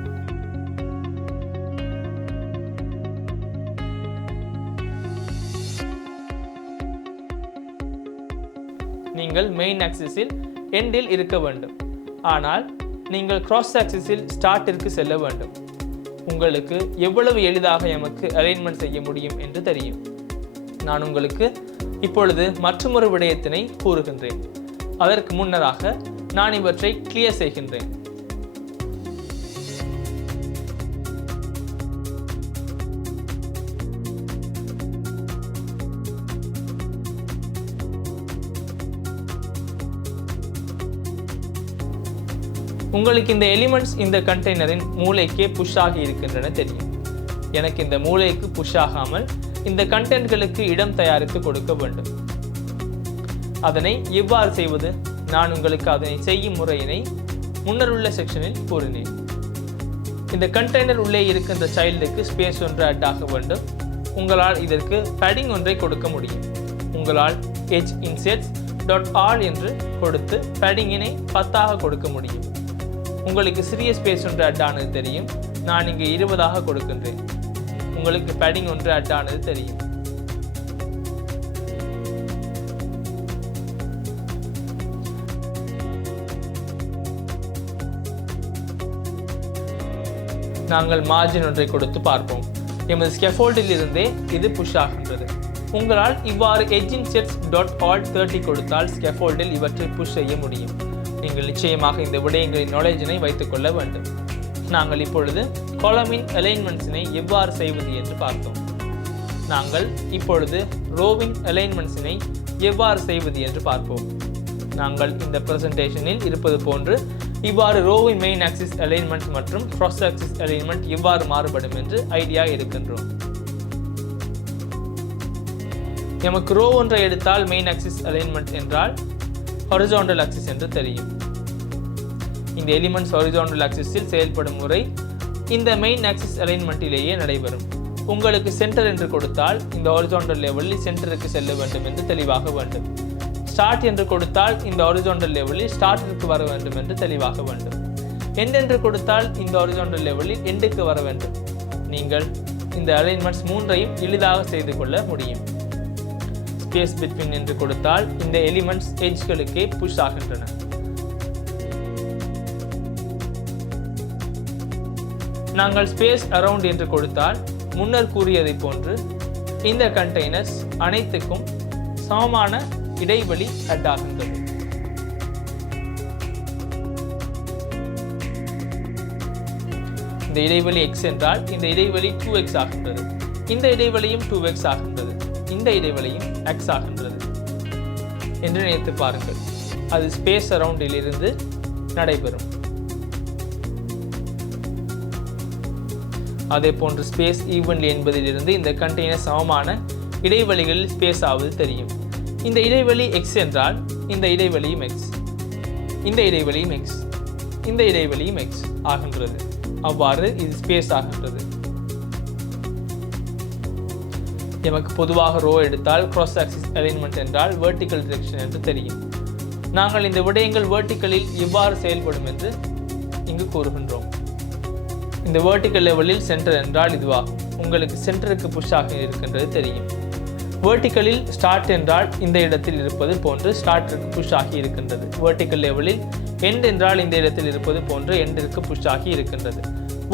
நீங்கள் மெயின் ஆக்சிஸில் எண்டில் இருக்க வேண்டும். ஆனால் நீங்கள் கிராஸ் ஆக்சிஸில் ஸ்டார்ட்டிற்கு செல்ல வேண்டும். உங்களுக்கு எவ்வளவு எளிதாக எமக்கு அலைன்மெண்ட் செய்ய முடியும் என்று தெரியும். நான் உங்களுக்கு இப்பொழுது மற்றொரு விடயத்தினை கூறுகின்றேன். அதற்கு முன்னராக நான் இவற்றை கிளியர் செய்கின்றேன். உங்களுக்கு இந்த எலிமெண்ட்ஸ் இந்த கண்டெய்னரின் மூலைக்கே புஷ் ஆகி இருக்கின்றன தெரியும். எனக்கு இந்த மூலைக்கு புஷ் ஆகாமல் இந்த கண்டென்ட்களுக்கு இடம் தயாரித்து கொடுக்க வேண்டும். அதனை எவ்வாறு செய்வது? நான் உங்களுக்கு அதனை செய்யும் முறையினை முன்னர் உள்ள செக்ஷனில் கூறினேன். இந்த கண்டெய்னர் உள்ளே இருக்கின்ற சைல்டுக்கு ஸ்பேஸ் ஒன்று அட் ஆக வேண்டும். உங்களால் இதற்கு பேடிங் ஒன்றை கொடுக்க முடியும். உங்களால் hinsets.all என்று கொடுத்து பேடிங்கினை 10 கொடுக்க முடியும். உங்களுக்கு சிறிய ஸ்பேஸ் ஒன்று அட் ஆனது தெரியும். நான் இங்கு 20 கொடுக்கின்றேன். உங்களுக்கு பேடிங் ஒன்று அட் ஆனது தெரியும். நாங்கள் மார்ஜின் ஒன்றை கொடுத்து பார்ப்போம். எமது ஸ்கேஃபோல்டில் இருந்தே இது புஷ் ஆகின்றது. உங்களால் இவ்வாறு hinsets.all 30 கொடுத்தால் ஸ்கேஃபோல்டில் இவற்றை புஷ் செய்ய முடியும். நீங்கள் நிச்சயமாக இந்த விடயங்களின் நாலேஜினை வைத்துக் கொள்ள வேண்டும். நாங்கள் இப்பொழுது காலமின் அலைன்மெண்ட்ஸினை எவ்வாறு செய்வது என்று பார்த்தோம். நாங்கள் இப்பொழுது ரோவின் அலைன்மெண்ட்ஸினை எவ்வாறு செய்வது என்று பார்ப்போம். நாங்கள் இந்த பிரசன்டேஷனில் இருப்பது போன்று இவ்வாறு ரோவின் மெயின் ஆக்சிஸ் அலைன்மெண்ட் மற்றும் cross ஆக்சிஸ் அலைன்மெண்ட் எவ்வாறு மாறுபடும் என்று ஐடியா இருக்கின்றோம். நமக்கு ரோ ஒன்றை எடுத்தால் மெயின் ஆக்சிஸ் அலைன்மெண்ட் என்றால் ஹாரிசான்டல் ஆக்சிஸ் என்று தெரியும். இந்த எலிமெண்ட்ஸ் ஹாரிசான்டல் ஆக்சிஸில் செயல்படும் முறை இந்த மெயின் ஆக்சிஸ் அலைன்மெண்ட்டிலேயே நடைபெறும். உங்களுக்கு சென்டர் என்று கொடுத்தால் இந்த ஹாரிசான்டல் லெவலில் சென்டருக்கு செல்ல வேண்டும் என்று தெளிவாக வேண்டும். ஸ்டார்ட் என்று கொடுத்தால் இந்த ஹாரிசான்டல் லெவலில் ஸ்டார்ட்டிற்கு வர வேண்டும் என்று தெளிவாக வேண்டும். எண்ட் என்று கொடுத்தால் இந்த ஹாரிசான்டல் லெவலில் எண்டுக்கு வர வேண்டும். நீங்கள் இந்த அலைன்மெண்ட்ஸ் மூன்றையும் எளிதாக செய்து கொள்ள முடியும். ஸ்பேஸ் பிட்வீன் என்று கொடுத்தால் இந்த எலிமெண்ட்ஸ் எட்ஜ்களுக்கே புஷ் ஆகின்றன. நாங்கள் ஸ்பேஸ் அரவுண்ட் என்று கொடுத்தால் முன்னர் கூறியதை போன்று இந்த கண்டெய்னர்ஸ் அனைத்துக்கும் சமமான இடைவெளி அட் ஆகின்றது. இந்த இடைவெளி x என்றால் இந்த இடைவெளி 2x ஆகின்றது. இந்த இடைவெளியும் 2x ஆகின்றது. இந்த இடைவெளியும் x ஆகின்றது என்று நினைத்து பாருங்கள். அது ஸ்பேஸ் அரவுண்டில் இருந்து நடைபெறும். அதே போன்று ஸ்பேஸ் ஈவன்லி என்பதிலிருந்து இந்த கண்டெய்னர் சமமான இடைவெளிகளில் ஸ்பேஸ் ஆவது தெரியும். இந்த இடைவெளி x என்றால் இந்த இடைவெளியும் x, இந்த இடைவெளியும் x, இந்த இடைவெளியும் x ஆகின்றது. அவ்வாறு இது ஸ்பேஸ் ஆகின்றது. நமக்கு பொதுவாக ரோ எடுத்தால் cross axis alignment என்றால் vertical direction என்று தெரியும். நாங்கள் இந்த விடயங்கள் verticalலில் எவ்வாறு செயல்படும் என்று இங்கு கூறுகின்றோம். இந்த vertical லெவலில் சென்டர் என்றால் இதுவாகும். உங்களுக்கு சென்டருக்கு புஷ் ஆக இருக்கின்றது தெரியும். verticalலில் ஸ்டார்ட் என்றால் இந்த இடத்தில் இருப்பது போன்று ஸ்டார்ட்டிற்கு புஷ் ஆகி இருக்கின்றது. vertical லெவலில் எண்ட் என்றால் இந்த இடத்தில் இருப்பது போன்று எண்டிற்கு புஷ் ஆகி இருக்கின்றது.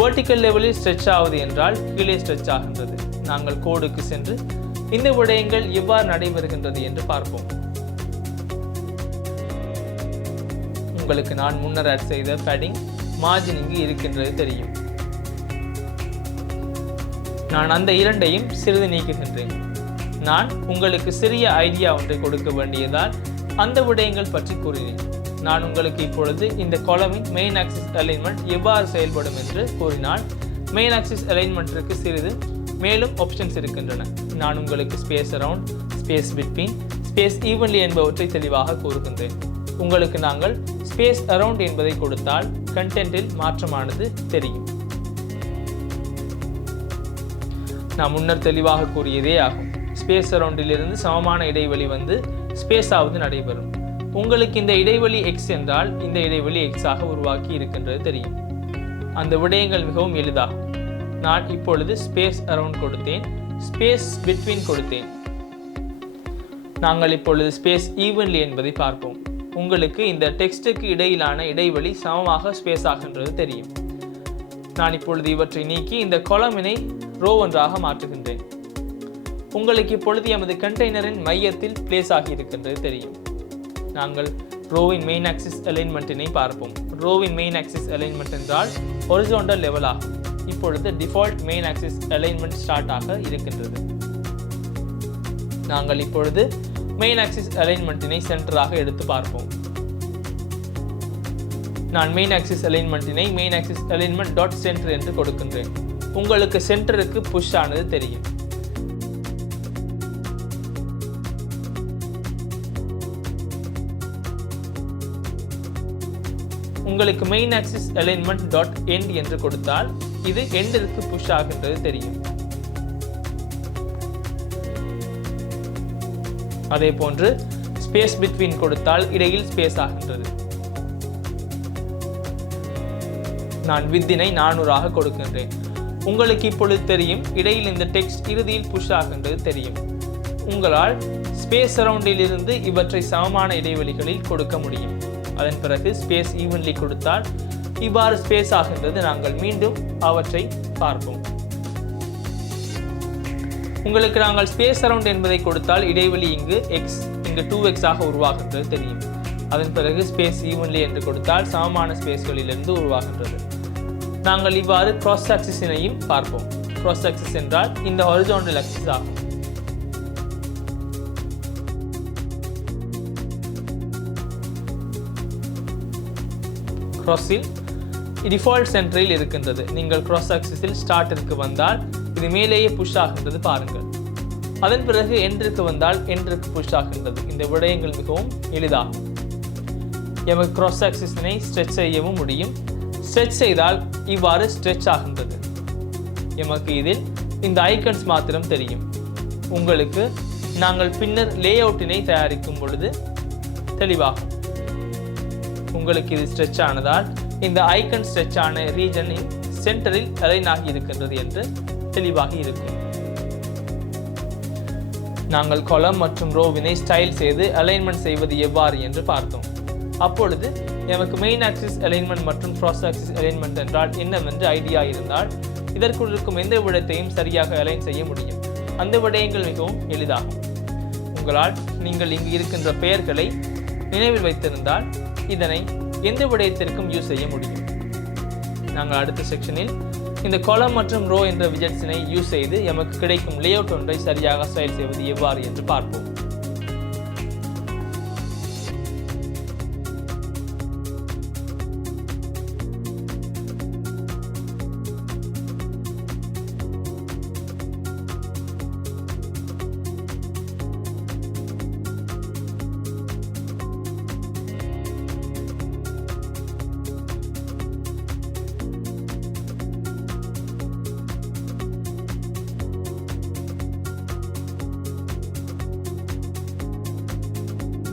vertical லெவலில் ஸ்ட்ரெச் ஆவது என்றால் கீழே ஸ்ட்ரெச் ஆகின்றது. நாங்கள் கோடுக்கு சென்று இந்த விடயங்கள் எவ்வாறு நடைபெறுகின்றது என்று பார்ப்போம். உங்களுக்கு நான் முன்னர் ஆட் செய்த பேடிங் மார்ஜின் இங்கு இருக்கின்றது தெரியும். நான் அந்த இரண்டையும் சிறிது நீக்குகின்றேன். நான் உங்களுக்கு சிறிய ஐடியா ஒன்றை கொடுக்க வேண்டியதால் அந்த விடயங்கள் பற்றி கூறினேன். நான் உங்களுக்கு இப்பொழுது இந்த காலமின் மெயின் ஆக்சிஸ் அலைன்மெண்ட் எவ்வாறு செயல்படும் என்று கூறினால், மெயின் ஆக்சிஸ் அலைன்மெண்ட்டிற்கு சிறிது மேலும் ஆப்ஷன்ஸ் இருக்கின்றன. நான் உங்களுக்கு space around, space between, space evenly என்பவற்றை தெளிவாக கூறுகின்றேன். உங்களுக்கு நாங்கள் ஸ்பேஸ் அரவுண்ட் என்பதை கொடுத்தால் கண்டென்ட்டில் மாற்றமானது தெரியும். நான் முன்னர் தெளிவாக கூறியதே ஆகும். ஸ்பேஸ் அரவுண்டில் இருந்து சமமான இடைவெளி வந்து ஸ்பேஸ் ஆவது நடைபெறும். உங்களுக்கு இந்த இடைவெளி x என்றால் இந்த இடைவெளி x ஆக உருவாக்கி இருக்கின்றது தெரியும். அந்த விடயங்கள் மிகவும் எளிதாகும். நான் இப்பொழுது ஸ்பேஸ் அரவுண்ட் கொடுத்தேன், ஸ்பேஸ் பிட்வீன் கொடுத்தேன். நாங்கள் இப்பொழுது ஸ்பேஸ் ஈவன்லி என்பதை பார்ப்போம். உங்களுக்கு இந்த டெக்ஸ்டுக்கு இடையிலான இடைவெளி சமமாக ஸ்பேஸ் ஆகின்றது தெரியும். நான் இப்பொழுது இவற்றை நீக்கி இந்த காலமினை ரோ ஒன்றாக மாற்றுகின்றேன். உங்களுக்கு இப்பொழுது எமது கண்டெய்னரின் மையத்தில் பிளேஸ் ஆகி இருக்கின்றது தெரியும். நாங்கள் ரோவின் மெயின் ஆக்சிஸ் அலைன்மெண்ட்டினை பார்ப்போம். ரோவின் மெயின் ஆக்சிஸ் அலைன்மெண்ட் என்றால் ஹொரிசாண்டல் லெவல் ஆகும். இப்பொழுது default main axis alignment start ஆக இருக்கின்றது. நாங்கள் இப்பொழுது மெயின் ஆக்சிஸ் அலைன்மெண்ட்டினை சென்டராக எடுத்து பார்ப்போம். நான் மெயின் ஆக்சிஸ் அலைன்மெண்ட்டினை main axis alignment dot centre என்று கொடுக்கின்றேன். உங்களுக்கு சென்டருக்கு புஷ் ஆனது தெரியும். உங்களுக்கு main axis alignment dot end என்று கொடுத்தால் இது எண்டிற்கு புஷ் ஆகின்றது தெரியும். அதே போன்று ஸ்பேஸ் பிட்வீன் கொடுத்தால் இடையில் ஸ்பேஸ் ஆகின்றது. நான் வித்தினை 400 கொடுக்கின்றேன். உங்களுக்கு இப்பொழுது தெரியும் இடையில் இந்த டெக்ஸ்ட் இறுதியில் புஷ் ஆகின்றது தெரியும். உங்களால் ஸ்பேஸ் அரவுண்டில் இருந்து இவற்றை சமமான இடைவெளிகளில் கொடுக்க முடியும். அதன் பிறகு ஸ்பேஸ் ஈவன்லி கொடுத்தால் இவ்வாறு ஸ்பேஸ் ஆகின்றது. நாங்கள் மீண்டும் அவற்றை பார்ப்போம். உங்களுக்கு நாங்கள் ஸ்பேஸ் அரவுண்ட் என்பதை கொடுத்தால் இடைவெளி இங்கு x இங்கு 2x ஆக உருவாகின்றது தெரியும். அதன் பிறகு ஸ்பேஸ் ஈவன்லி என்று கொடுத்தால் சமமான ஸ்பேஸ்களிலிருந்து உருவாகின்றது. நாங்கள் இவ்வாறு கிராஸ் ஆக்சிஸினையும் பார்ப்போம். கிராஸ் ஆக்சிஸ் என்றால் இந்த ஹாரிசாண்டல் ஆக்சிஸ் ஆகும். கிராஸில் டிஃபால்ட் சென்டரில் இருக்கின்றது. நீங்கள் கிராஸ் ஆக்சிஸில் ஸ்டார்ட்டிற்கு வந்தால் இது மேலேயே புஷ் ஆகின்றது பாருங்கள். அதன் பிறகு எண்டிற்கு வந்தால் எண்டிற்கு புஷ் ஆகின்றது. இந்த விடயங்கள் மிகவும் எளிதாகும். எமக்கு கிராஸ் ஆக்சிஸினை ஸ்ட்ரெச் செய்யவும் முடியும். ஸ்ட்ரெச் செய்தால் இவ்வாறு ஸ்ட்ரெச் ஆகின்றது. எமக்கு இதில் இந்த ஐக்கன்ஸ் மாத்திரம் தெரியும். உங்களுக்கு நாங்கள் பின்னர் லேஅவுட்டினை தயாரிக்கும் பொழுது தெளிவாகும். உங்களுக்கு இது ஸ்ட்ரெச் ஆனதால் இந்த ஐக்கன் ஸ்ட்ரெச் ஆன ரீஜனின் சென்டரில் அலைன் ஆகி இருக்கின்றது என்று தெளிவாகி இருக்கும். நாங்கள் காலம் மற்றும் ரோவினை ஸ்டைல் செய்து அலைன்மெண்ட் செய்வது எவ்வாறு என்று பார்த்தோம். அப்பொழுது நமக்கு மெயின் ஆக்சிஸ் அலைன்மெண்ட் மற்றும் கிராஸ் ஆக்சிஸ் அலைன்மெண்ட் என்றால் என்னவென்று ஐடியா இருந்தால் இதற்குள் இருக்கும் எந்த விடயத்தையும் சரியாக அலைன் செய்ய முடியும். அந்த விடயங்கள் மிகவும் எளிதாகும். உங்களால் நீங்கள் இங்கு இருக்கின்ற பெயர்களை நினைவில் வைத்திருந்தால் இதனை எந்த விடயத்திற்கும் யூஸ் செய்ய முடியும். நாங்கள் அடுத்த செக்ஷனில் இந்த காலம் மற்றும் ரோ என்ற விஜெட்ஸினை யூஸ் செய்து எமக்கு கிடைக்கும் லேஅவுட் ஒன்றை சரியாக ஸ்டைல் செய்வது எவ்வாறு என்று பார்ப்போம்.